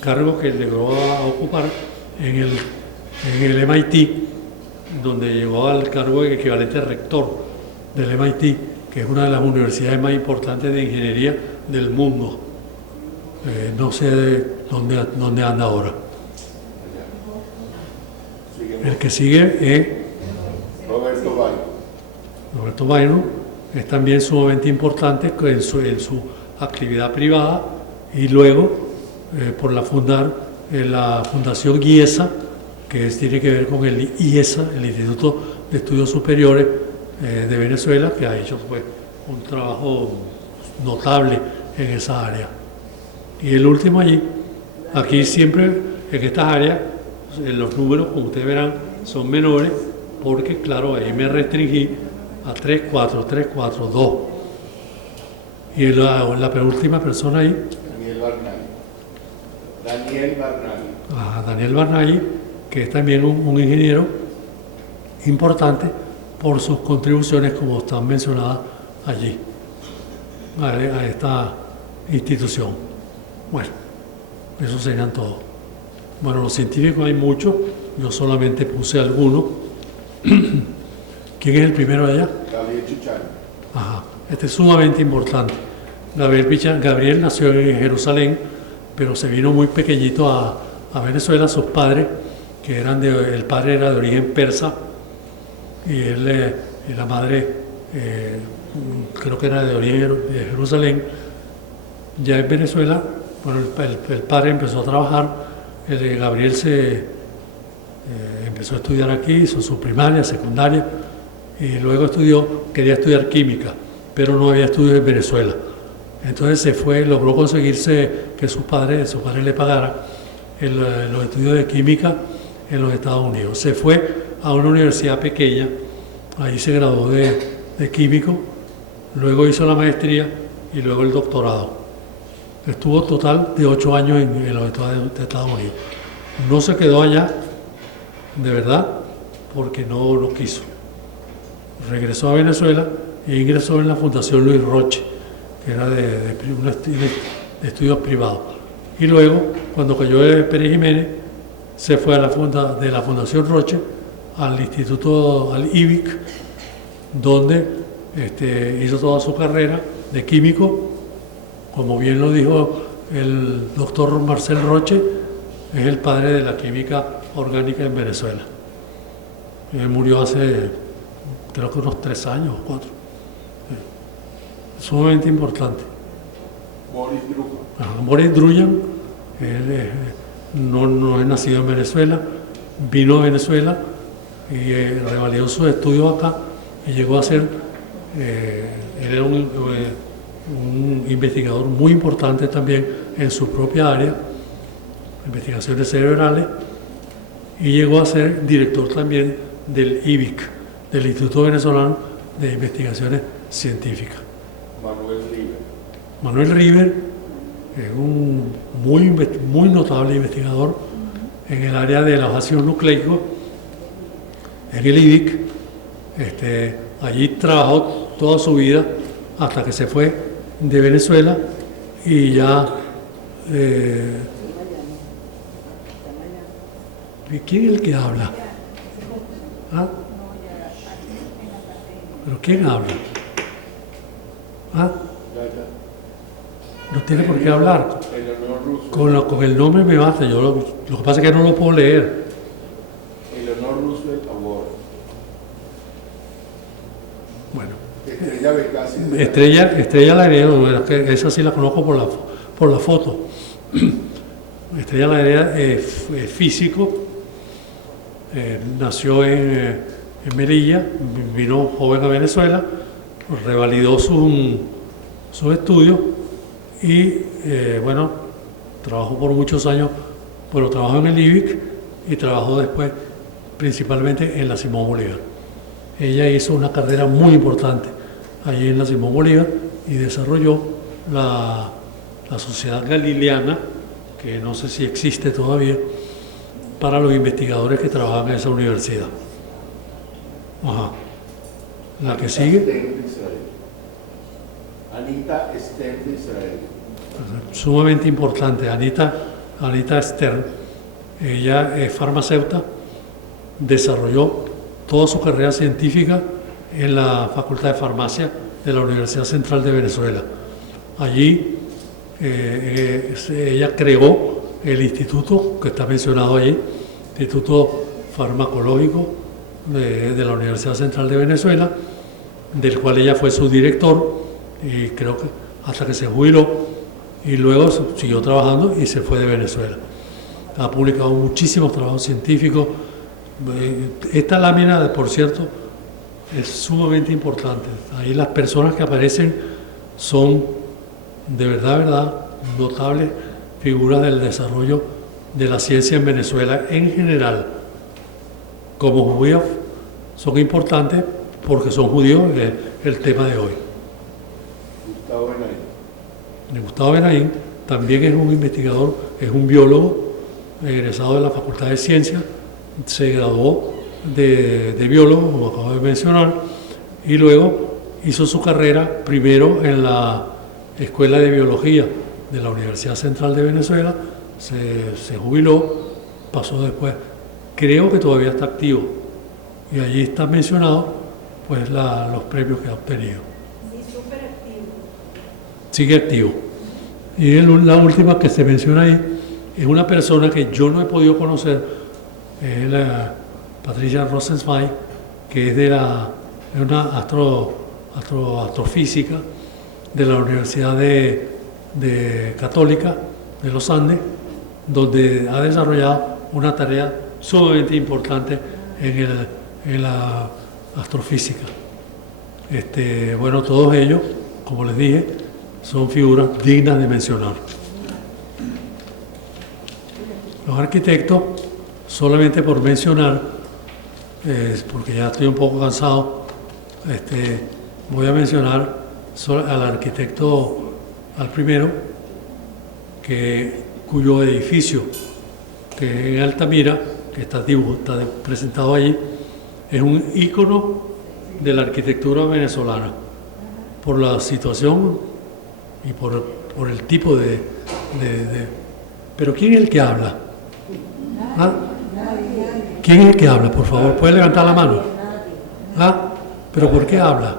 cargo que llegó a ocupar en el MIT, donde llegó al cargo equivalente a rector del MIT, que que es una de las universidades más importantes de ingeniería del mundo. No sé dónde anda ahora. El que sigue es Roberto Bayo. Roberto Byron, es también sumamente importante en su actividad privada y luego por la Fundación IESA, que tiene que ver con el IESA, el Instituto de Estudios Superiores de Venezuela, que ha hecho pues, un trabajo notable en esa área. Y el último allí, aquí siempre en estas áreas, los números, como ustedes verán, son menores, porque claro, ahí me restringí a 3, 4, 3, 4, 2. Y la penúltima persona ahí, Daniel Barnaghi, que es también un ingeniero importante por sus contribuciones, como están mencionadas allí, a esta institución. Bueno, eso serían todos. Bueno, los científicos hay muchos, yo solamente puse algunos. ¿Quién es el primero de allá? Gabriel Chuchano. Ajá, este es sumamente importante. Gabriel nació en Jerusalén, pero se vino muy pequeñito a Venezuela. Sus padres, que el padre era de origen persa y la madre creo que era de origen de Jerusalén. Ya en Venezuela, bueno, el padre empezó a trabajar, Gabriel empezó a estudiar aquí, hizo su primaria, secundaria, y luego quería estudiar química, pero no había estudios en Venezuela. Entonces se fue, logró conseguirse que su padre le pagara los estudios de química en los Estados Unidos. Se fue a una universidad pequeña, ahí se graduó de químico, luego hizo la maestría y luego el doctorado. Estuvo total de 8 años en los Estados Unidos. No se quedó allá, de verdad, porque no quiso. Regresó a Venezuela e ingresó en la Fundación Luis Roche, que era de estudios privados. Y luego, cuando cayó Pérez Jiménez, se fue a de la Fundación Roche al IBIC, donde hizo toda su carrera de químico. Como bien lo dijo el doctor Marcel Roche, es el padre de la química orgánica en Venezuela. Él murió hace, creo que unos 3 años o 4. Sumamente importante. Boris Drujan. Boris Drujan, él no es nacido en Venezuela, vino a Venezuela y revalidó sus estudios acá y llegó a ser, él era un investigador muy importante también en su propia área, investigaciones cerebrales, y llegó a ser director también del IBIC, del Instituto Venezolano de Investigaciones Científicas. Manuel River es un muy notable investigador en el área de los ácidos nucleicos, en el IBIC. Allí trabajó toda su vida hasta que se fue de Venezuela y ya... ¿Quién es el que habla? ¿Ah? ¿Pero quién habla? ¿Ah? No tiene por qué hablar. Con el nombre me basta. Lo que pasa es que no lo puedo leer. Eleanor Roosevelt Award. Bueno. Estrella Becasi. Estrella Laredo, esa sí la conozco por la foto. Estrella Laredo es físico, nació en Melilla, vino joven a Venezuela, revalidó sus estudios y bueno, trabajó por muchos años, bueno, trabajó en el IBIC y trabajó después principalmente en la Simón Bolívar. Ella hizo una carrera muy importante allí en la Simón Bolívar y desarrolló la Sociedad Galileana, que no sé si existe todavía, para los investigadores que trabajan en esa universidad. Ajá. La que sigue. Anita Stern de Israel. Sumamente importante, Anita Stern. Ella es farmacéutica, desarrolló toda su carrera científica en la Facultad de Farmacia de la Universidad Central de Venezuela. Allí ella creó el instituto que está mencionado allí, Instituto Farmacológico de la Universidad Central de Venezuela, del cual ella fue su director, y creo que hasta que se jubiló, y luego siguió trabajando y se fue de Venezuela. Ha publicado muchísimos trabajos científicos. Esta lámina, por cierto, es sumamente importante. Ahí las personas que aparecen son de verdad, notables figuras del desarrollo de la ciencia en Venezuela en general. Como judíos son importantes porque son judíos, el tema de hoy. Gustavo Benaín también es un investigador, es un biólogo egresado de la Facultad de Ciencias, se graduó de biólogo, como acabo de mencionar, y luego hizo su carrera primero en la Escuela de Biología de la Universidad Central de Venezuela, se jubiló, pasó después, creo que todavía está activo, y allí está mencionado pues los premios que ha obtenido. Sí, súper activo. Sigue activo. Y la última que se menciona ahí es una persona que yo no he podido conocer, es la Patricia Rosenzweig, que es una astrofísica de la Universidad de Católica de los Andes, donde ha desarrollado una tarea sumamente importante en la astrofísica. Bueno, todos ellos, como les dije, son figuras dignas de mencionar. Los arquitectos, solamente por mencionar, porque ya estoy un poco cansado, voy a mencionar al arquitecto, al primero, cuyo edificio, que es en Altamira, que está presentado allí, es un ícono de la arquitectura venezolana, por la situación y por el tipo de... ¿Pero quién es el que habla? ¿Ah? ¿Quién es el que habla? Por favor, ¿puede levantar la mano? ¿Ah? ¿Pero por qué habla?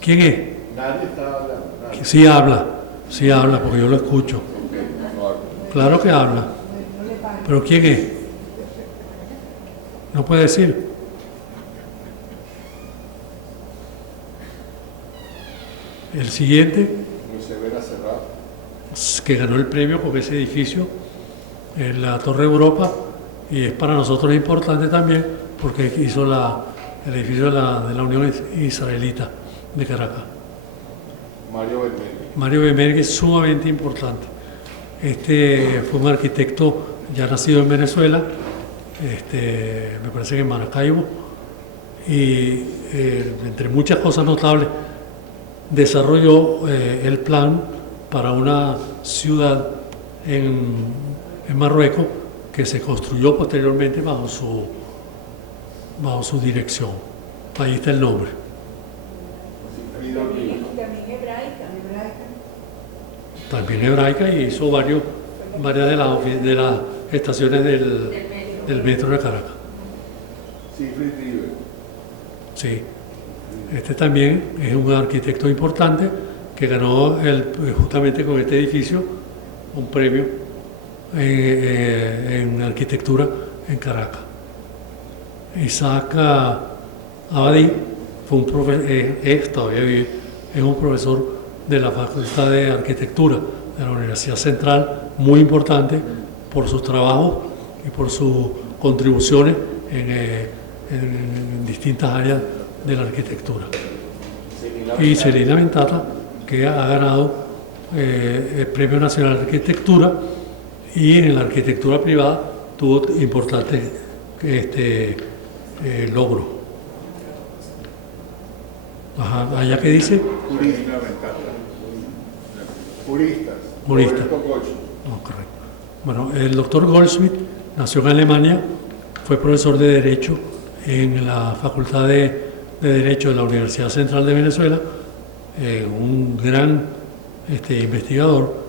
¿Quién es? Nadie está hablando. Nadie. Sí habla, porque yo lo escucho. Claro que habla. ¿Pero quién es? No puede decir. El siguiente, José Vera Serrano. que ganó el premio con ese edificio en la Torre Europa, y es para nosotros importante también porque hizo el edificio de la Unión Israelita de Caracas. Mario Bemergue es sumamente importante. Fue un arquitecto ya nacido en Venezuela, me parece que en Maracaibo, y entre muchas cosas notables desarrolló el plan para una ciudad en Marruecos que se construyó posteriormente bajo su dirección. Ahí está el nombre. Y también hebraica. También hebraica, y hizo varias de las estaciones del metro de Caracas. Sí. También es un arquitecto importante que ganó justamente con este edificio un premio en arquitectura en Caracas. Isaac Abadí fue todavía vive, es un profesor de la Facultad de Arquitectura de la Universidad Central, muy importante por sus trabajos y por sus contribuciones en distintas áreas de la arquitectura. Y Celina Ventata, que ha ganado el Premio Nacional de Arquitectura, y en la arquitectura privada tuvo importantes logros. Ajá, ¿allá qué dice? Jurista. No, correcto. Bueno, el doctor Goldschmidt nació en Alemania, fue profesor de Derecho en la Facultad de Derecho de la Universidad Central de Venezuela, un gran investigador.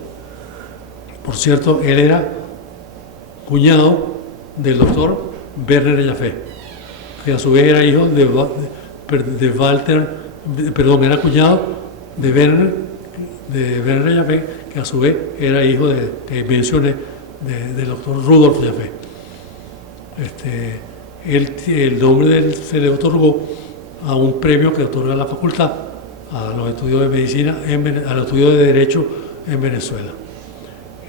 Por cierto, él era cuñado del doctor Werner Jaffe, que a su vez era hijo era cuñado de Werner Jaffé, que a su vez era hijo que mencioné, del doctor Rudolf Jaffé. El nombre se le otorgó a un premio que otorga la facultad a los estudios de medicina, a los estudios de derecho en Venezuela.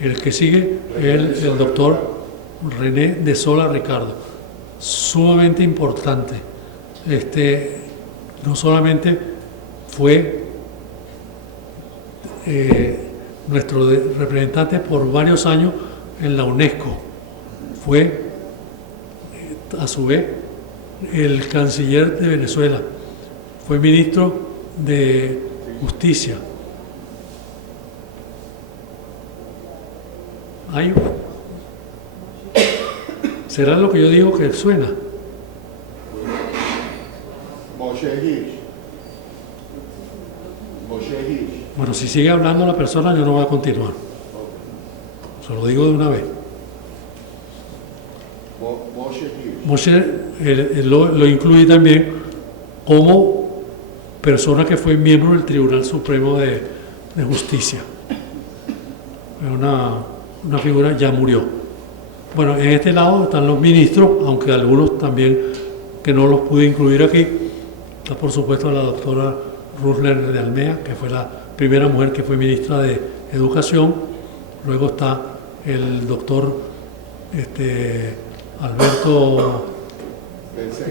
El que sigue es el doctor René de Sola Ricardo, sumamente importante. No solamente fue nuestro representante por varios años en la UNESCO, fue a su vez el canciller de Venezuela, fue ministro de Justicia. ¿Será lo que yo digo que suena? Moshe Hirsch. Bueno, si sigue hablando la persona, yo no voy a continuar. Se lo digo de una vez. Moshe lo incluye también como persona que fue miembro del Tribunal Supremo de Justicia. Una figura, ya murió. Bueno, en este lado están los ministros, aunque algunos también que no los pude incluir aquí. Está por supuesto la doctora Ruth Lerner de Almea, que fue la primera mujer que fue ministra de Educación. Luego está el doctor Alberto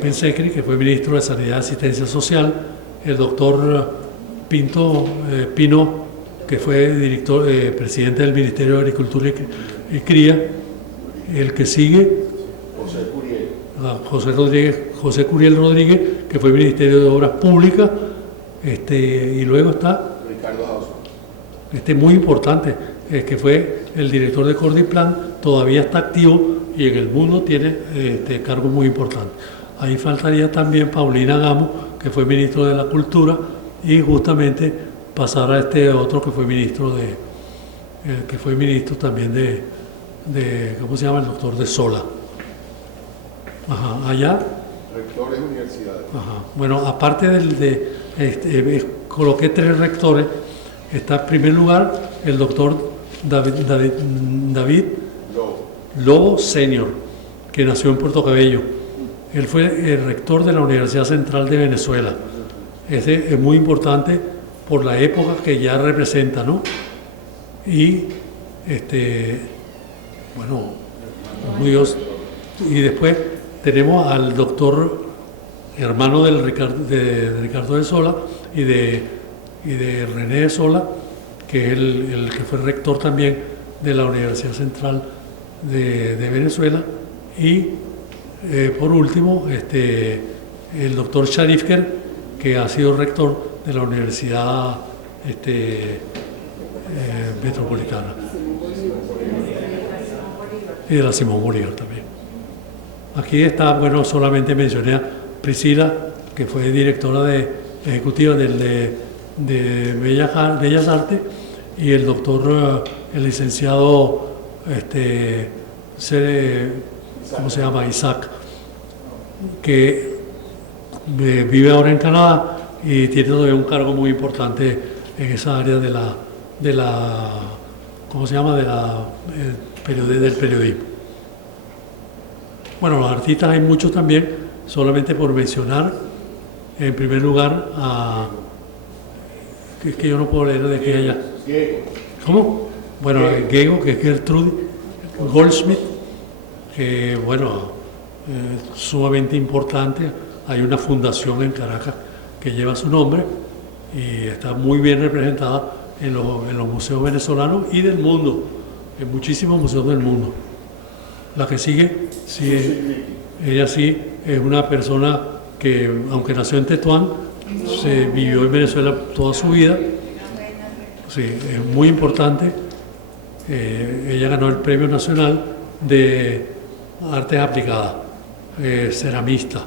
Bensecri, que fue ministro de Sanidad y Asistencia Social. El doctor Pino, que fue presidente del Ministerio de Agricultura y Cría. El que sigue, José Curiel Rodríguez, que fue Ministerio de Obras Públicas. Y luego está Ricardo Hausmann. Muy importante, que fue el director de Cordiplan, todavía está activo y en el mundo tiene cargos muy importantes. Ahí faltaría también Paulina Gamo, que fue ministro de la Cultura, y justamente pasar a otro que fue ministro también de ¿cómo se llama? El doctor de Sola. Ajá, allá. Rectores de universidades. Ajá. Bueno, aparte coloqué 3 rectores. Está en primer lugar el doctor David Lobo Senior, que nació en Puerto Cabello. Él fue el rector de la Universidad Central de Venezuela. Ese es muy importante por la época que ya representa, ¿no? Y bueno, Dios. Y después tenemos al doctor hermano de Ricardo de Sola y de René de Sola, que es el que fue rector también de la Universidad Central de Venezuela. Y por último, el doctor Sharifker, que ha sido rector de la Universidad Metropolitana. Y de la Simón Bolívar también. Aquí está, bueno, solamente mencioné a Priscila, que fue directora ejecutiva de Bellas Artes, y el doctor, el licenciado, ¿cómo se llama? Isaac, que vive ahora en Canadá y tiene todavía un cargo muy importante en esa área de la ¿cómo se llama? Del periodismo. Bueno, los artistas hay muchos también, solamente por mencionar, en primer lugar, que yo no puedo leer de que ella. ¿Cómo? Bueno, Gego, que es Gertrude Goldschmidt, que bueno, sumamente importante. Hay una fundación en Caracas que lleva su nombre y está muy bien representada en los museos venezolanos y del mundo, en muchísimos museos del mundo. La que sigue, sí, ella sí es una persona que, aunque nació en Tetuán, se vivió en Venezuela toda su vida. Sí, es muy importante. Ella ganó el Premio Nacional de Artes Aplicadas, ceramista.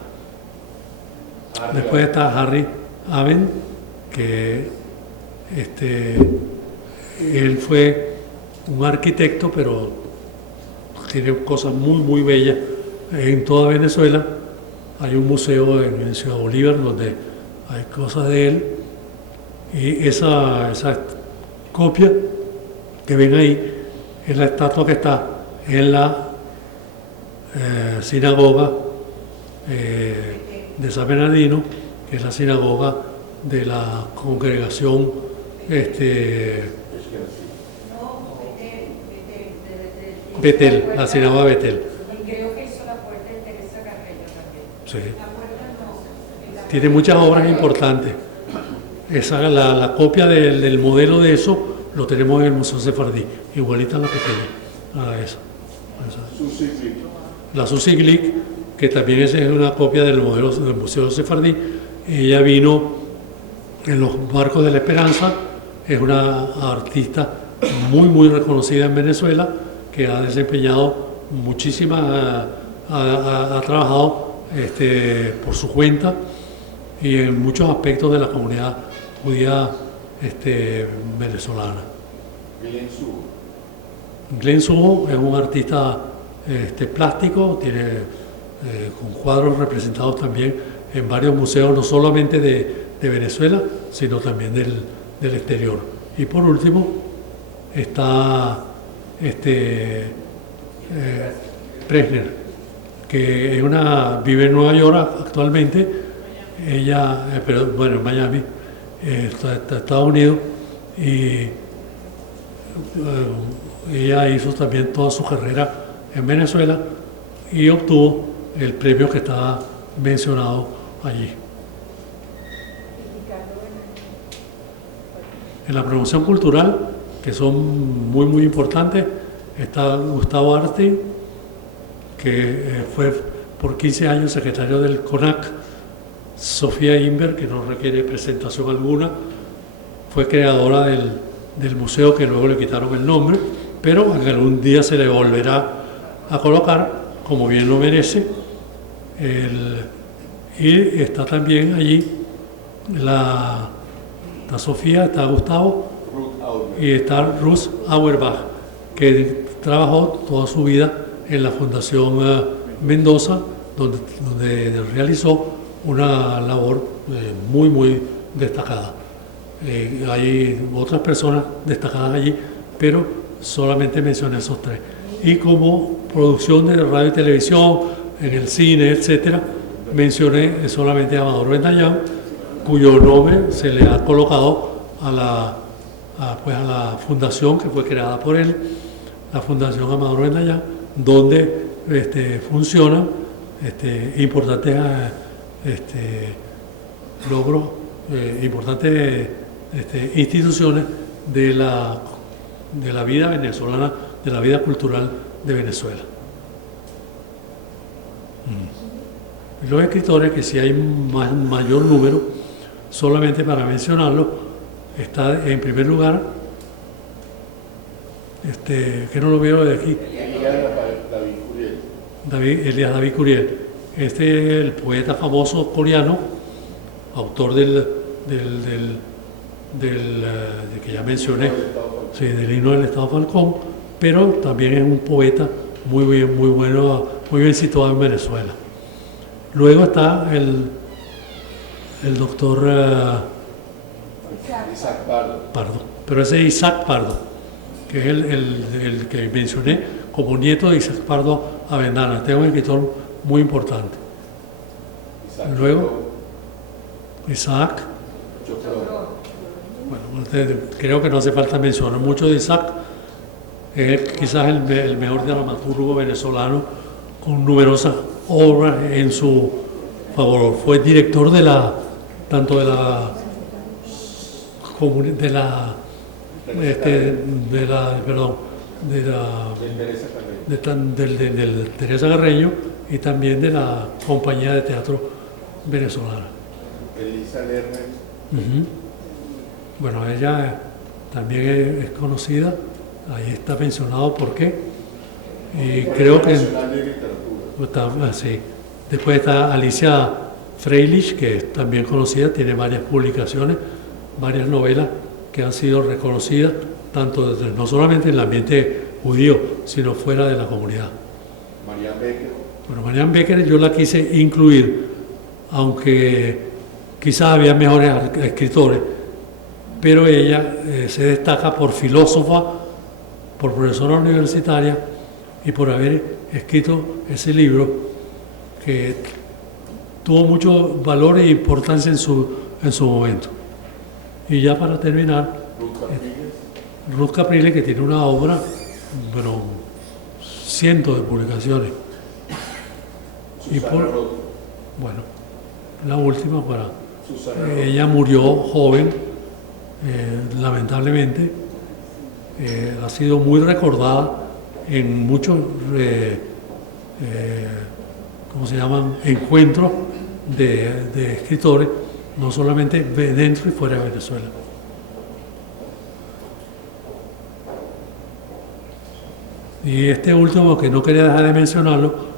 Después está Harry Aben, que él fue un arquitecto, pero tiene cosas muy, muy bellas. En toda Venezuela hay un museo en Ciudad Bolívar donde hay cosas de él, y esa copia que ven ahí es la estatua que está en la sinagoga de San Bernardino, que es la sinagoga de la congregación Betel, la sinagoga Betel. Y creo que hizo la puerta de Teresa Carreño también. Sí. La puerta no. Tiene muchas obras importantes. La copia del modelo de eso lo tenemos en el Museo Sefardí, igualita a la pequeña, a esa. Susi Glick. La Susi Glick, que también es una copia del modelo del Museo Sefardí. Ella vino en los Barcos de la Esperanza, es una artista muy reconocida en Venezuela, que ha desempeñado muchísimas, ha trabajado por su cuenta y en muchos aspectos de la comunidad judía venezolana. Glenn Sugo. Glenn Sugo es un artista plástico, tiene con cuadros representados también en varios museos, no solamente de Venezuela, sino también del exterior. Y por último está Presner, que vive en Nueva York actualmente, ella, pero bueno, en Miami, está en Estados Unidos, y ella hizo también toda su carrera en Venezuela y obtuvo el premio que estaba mencionado allí. En la promoción cultural, que son muy importantes, está Gustavo Arte, que fue por 15 años secretario del CONAC, Sofía Inver, que no requiere presentación alguna, fue creadora del museo, que luego le quitaron el nombre, pero en algún día se le volverá a colocar, como bien lo merece. Y está también allí está Sofía, está Gustavo y está Ruth Auerbach, que trabajó toda su vida en la Fundación Mendoza, donde realizó una labor muy destacada. Hay otras personas destacadas allí, pero solamente mencioné esos tres. Y como producción de radio y televisión, en el cine, etcétera, mencioné solamente a Amador Bendayán, cuyo nombre se le ha colocado a la fundación que fue creada por él, la Fundación Amador Bendayán, donde funcionan importantes logros, importantes instituciones de la vida venezolana, de la vida cultural de Venezuela. Los escritores, que si hay mayor número, solamente para mencionarlo, está en primer lugar, que no lo veo de aquí, Elías David Curiel. Este es el poeta famoso coreano, autor del que ya mencioné, sí, del himno del Estado Falcón, pero también es un poeta muy bueno, muy bien situado en Venezuela. Luego está el doctor Isaac Pardo. pero ese es Isaac Pardo, que es el que mencioné como nieto de Isaac Pardo Avendana. Este es un escritor muy importante. Luego, Isaac. Bueno, creo que no hace falta mencionar mucho de Isaac. Es quizás el mejor dramaturgo venezolano, con numerosas obras en su favor. Fue director tanto del Teresa Carreño y también de la compañía de teatro venezolana. Elisa Lerner. Bueno, ella también es conocida, ahí está mencionado por qué, y creo que sí. Después está Alicia Freilich, que es también conocida, tiene varias publicaciones, varias novelas que han sido reconocidas, no solamente en el ambiente judío, sino fuera de la comunidad. Marianne Becker. Bueno, Marianne Becker yo la quise incluir, aunque quizás había mejores escritores, pero ella se destaca por filósofa, por profesora universitaria y por haber escrito ese libro que tuvo mucho valor e importancia en su momento. Y ya para terminar, Ruth Capriles, que tiene una obra, bueno, cientos de publicaciones. Y bueno, la última ella murió joven, lamentablemente. Ha sido muy recordada en muchos ¿cómo se llaman? Encuentros de escritores, no solamente dentro y fuera de Venezuela. Y este último, que no quería dejar de mencionarlo,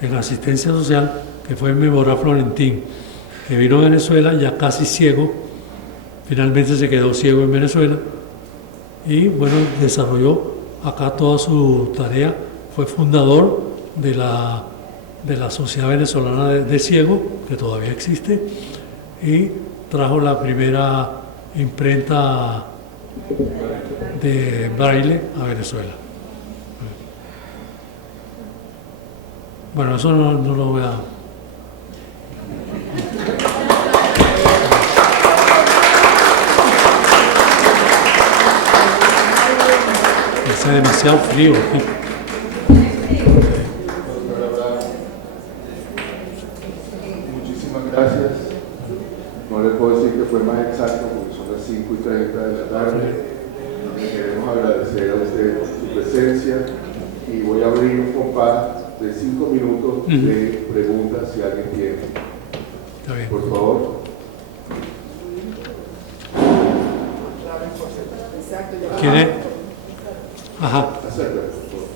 en asistencia social, que fue Memoria Florentín, que vino a Venezuela ya casi ciego, finalmente se quedó ciego en Venezuela y bueno, desarrolló acá toda su tarea, fue fundador de la Sociedad Venezolana de Ciegos, que todavía existe, y trajo la primera imprenta de braille a Venezuela. Bueno, eso no lo voy a... Hace demasiado frío aquí. Muchísimas gracias. No le puedo decir que fue más exacto porque son las 5:30 de la tarde. Le queremos agradecer a usted su presencia y voy a abrir un compás de 5 minutos de preguntas si alguien tiene. Está bien. Por favor. ¿Quién es? Ajá. Acércate, por favor.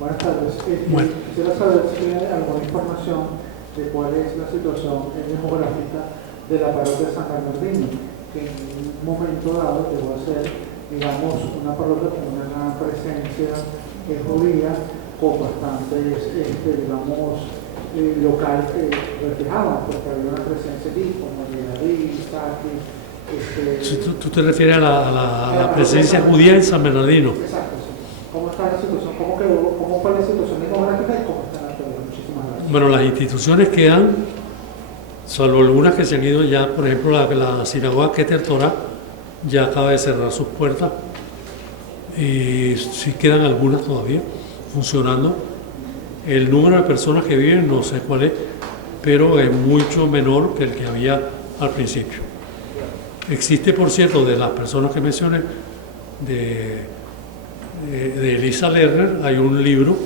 Buenas tardes. Bueno. Quisiera saber si hay alguna información de cuál es la situación demográfica de la parroquia de San Bernardino, que en un momento dado llegó a ser, digamos, una parroquia con una gran presencia judía, con bastantes, digamos, local que reflejaban, porque había una presencia allí, como David, ¿Tú te refieres a la presencia judía en San Bernardino? Exacto, sí. ¿Cómo está la situación? ¿Cómo fue la situación demográfica y cómo está la actualidad? Muchísimas gracias. Bueno, las instituciones quedan, salvo algunas que se han ido ya, por ejemplo, la sinagoga Keter Torah ya acaba de cerrar sus puertas y sí quedan algunas todavía funcionando. El número de personas que viven no sé cuál es, pero es mucho menor que el que había al principio. Existe, por cierto, de las personas que mencioné, de Elisa Lerner, hay un libro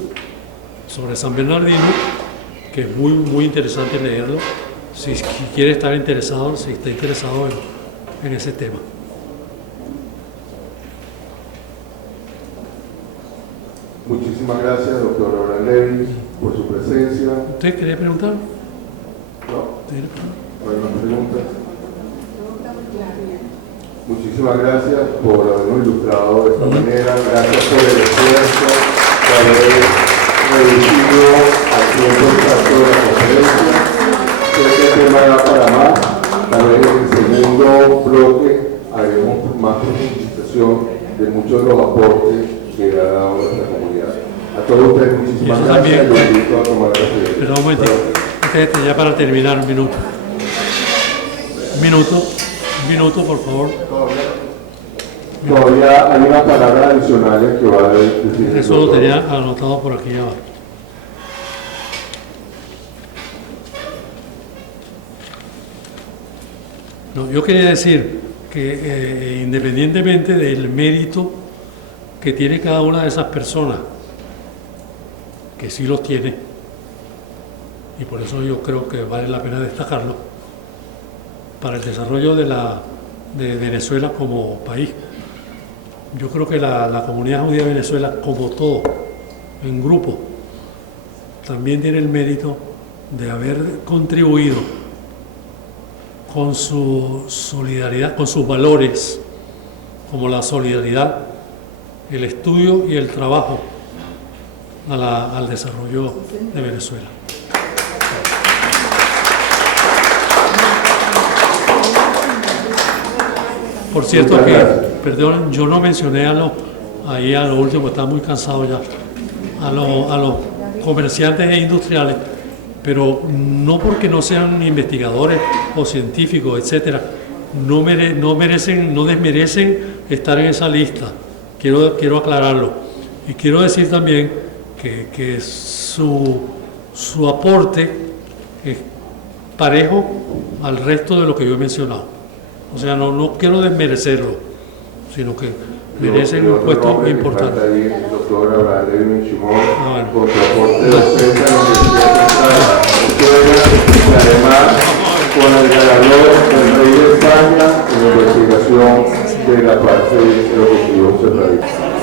sobre San Bernardino que es muy, muy interesante leerlo si quiere estar interesado, si está interesado en ese tema. Muchísimas gracias, doctor Abraham Levy, por su presencia. ¿Usted quería preguntar? No, no hay más preguntas. Muchísimas gracias por habernos ilustrado de esta manera. Gracias por el esfuerzo de haber reducido al tiempo exacto de la conferencia. Este tema da para más. Tal vez en el segundo bloque haremos más profundización de muchos de los aportes que ha dado nuestra comunidad. A todos ustedes, muchísimas gracias. Los invito a tomar la Perdón, un momentito. Ya para terminar, un minuto. Un minuto, por favor. Todavía hay unas palabras adicionales que va a decir. Eso lo tenía anotado por aquí abajo. No, yo quería decir que independientemente del mérito que tiene cada una de esas personas, que sí los tiene, y por eso yo creo que vale la pena destacarlo, para el desarrollo de Venezuela como país. Yo creo que la comunidad judía de Venezuela, como todo, en grupo, también tiene el mérito de haber contribuido con su solidaridad, con sus valores, como la solidaridad, el estudio y el trabajo, al desarrollo de Venezuela. Por cierto, Muchas que, gracias. perdón, yo no mencioné a lo último, estaba muy cansado ya, a los comerciantes e industriales, pero no porque no sean investigadores o científicos, etcétera, no desmerecen estar en esa lista. Quiero aclararlo. Y quiero decir también que su aporte es parejo al resto de lo que yo he mencionado. O sea, no quiero desmerecerlo, sino que merecen un puesto importante. El doctor Abraham Levin Chimol, bueno. con su aporte docente a la Universidad Central y además con el ganador del Rey de España en la investigación de la parte de los objetivos centralistas.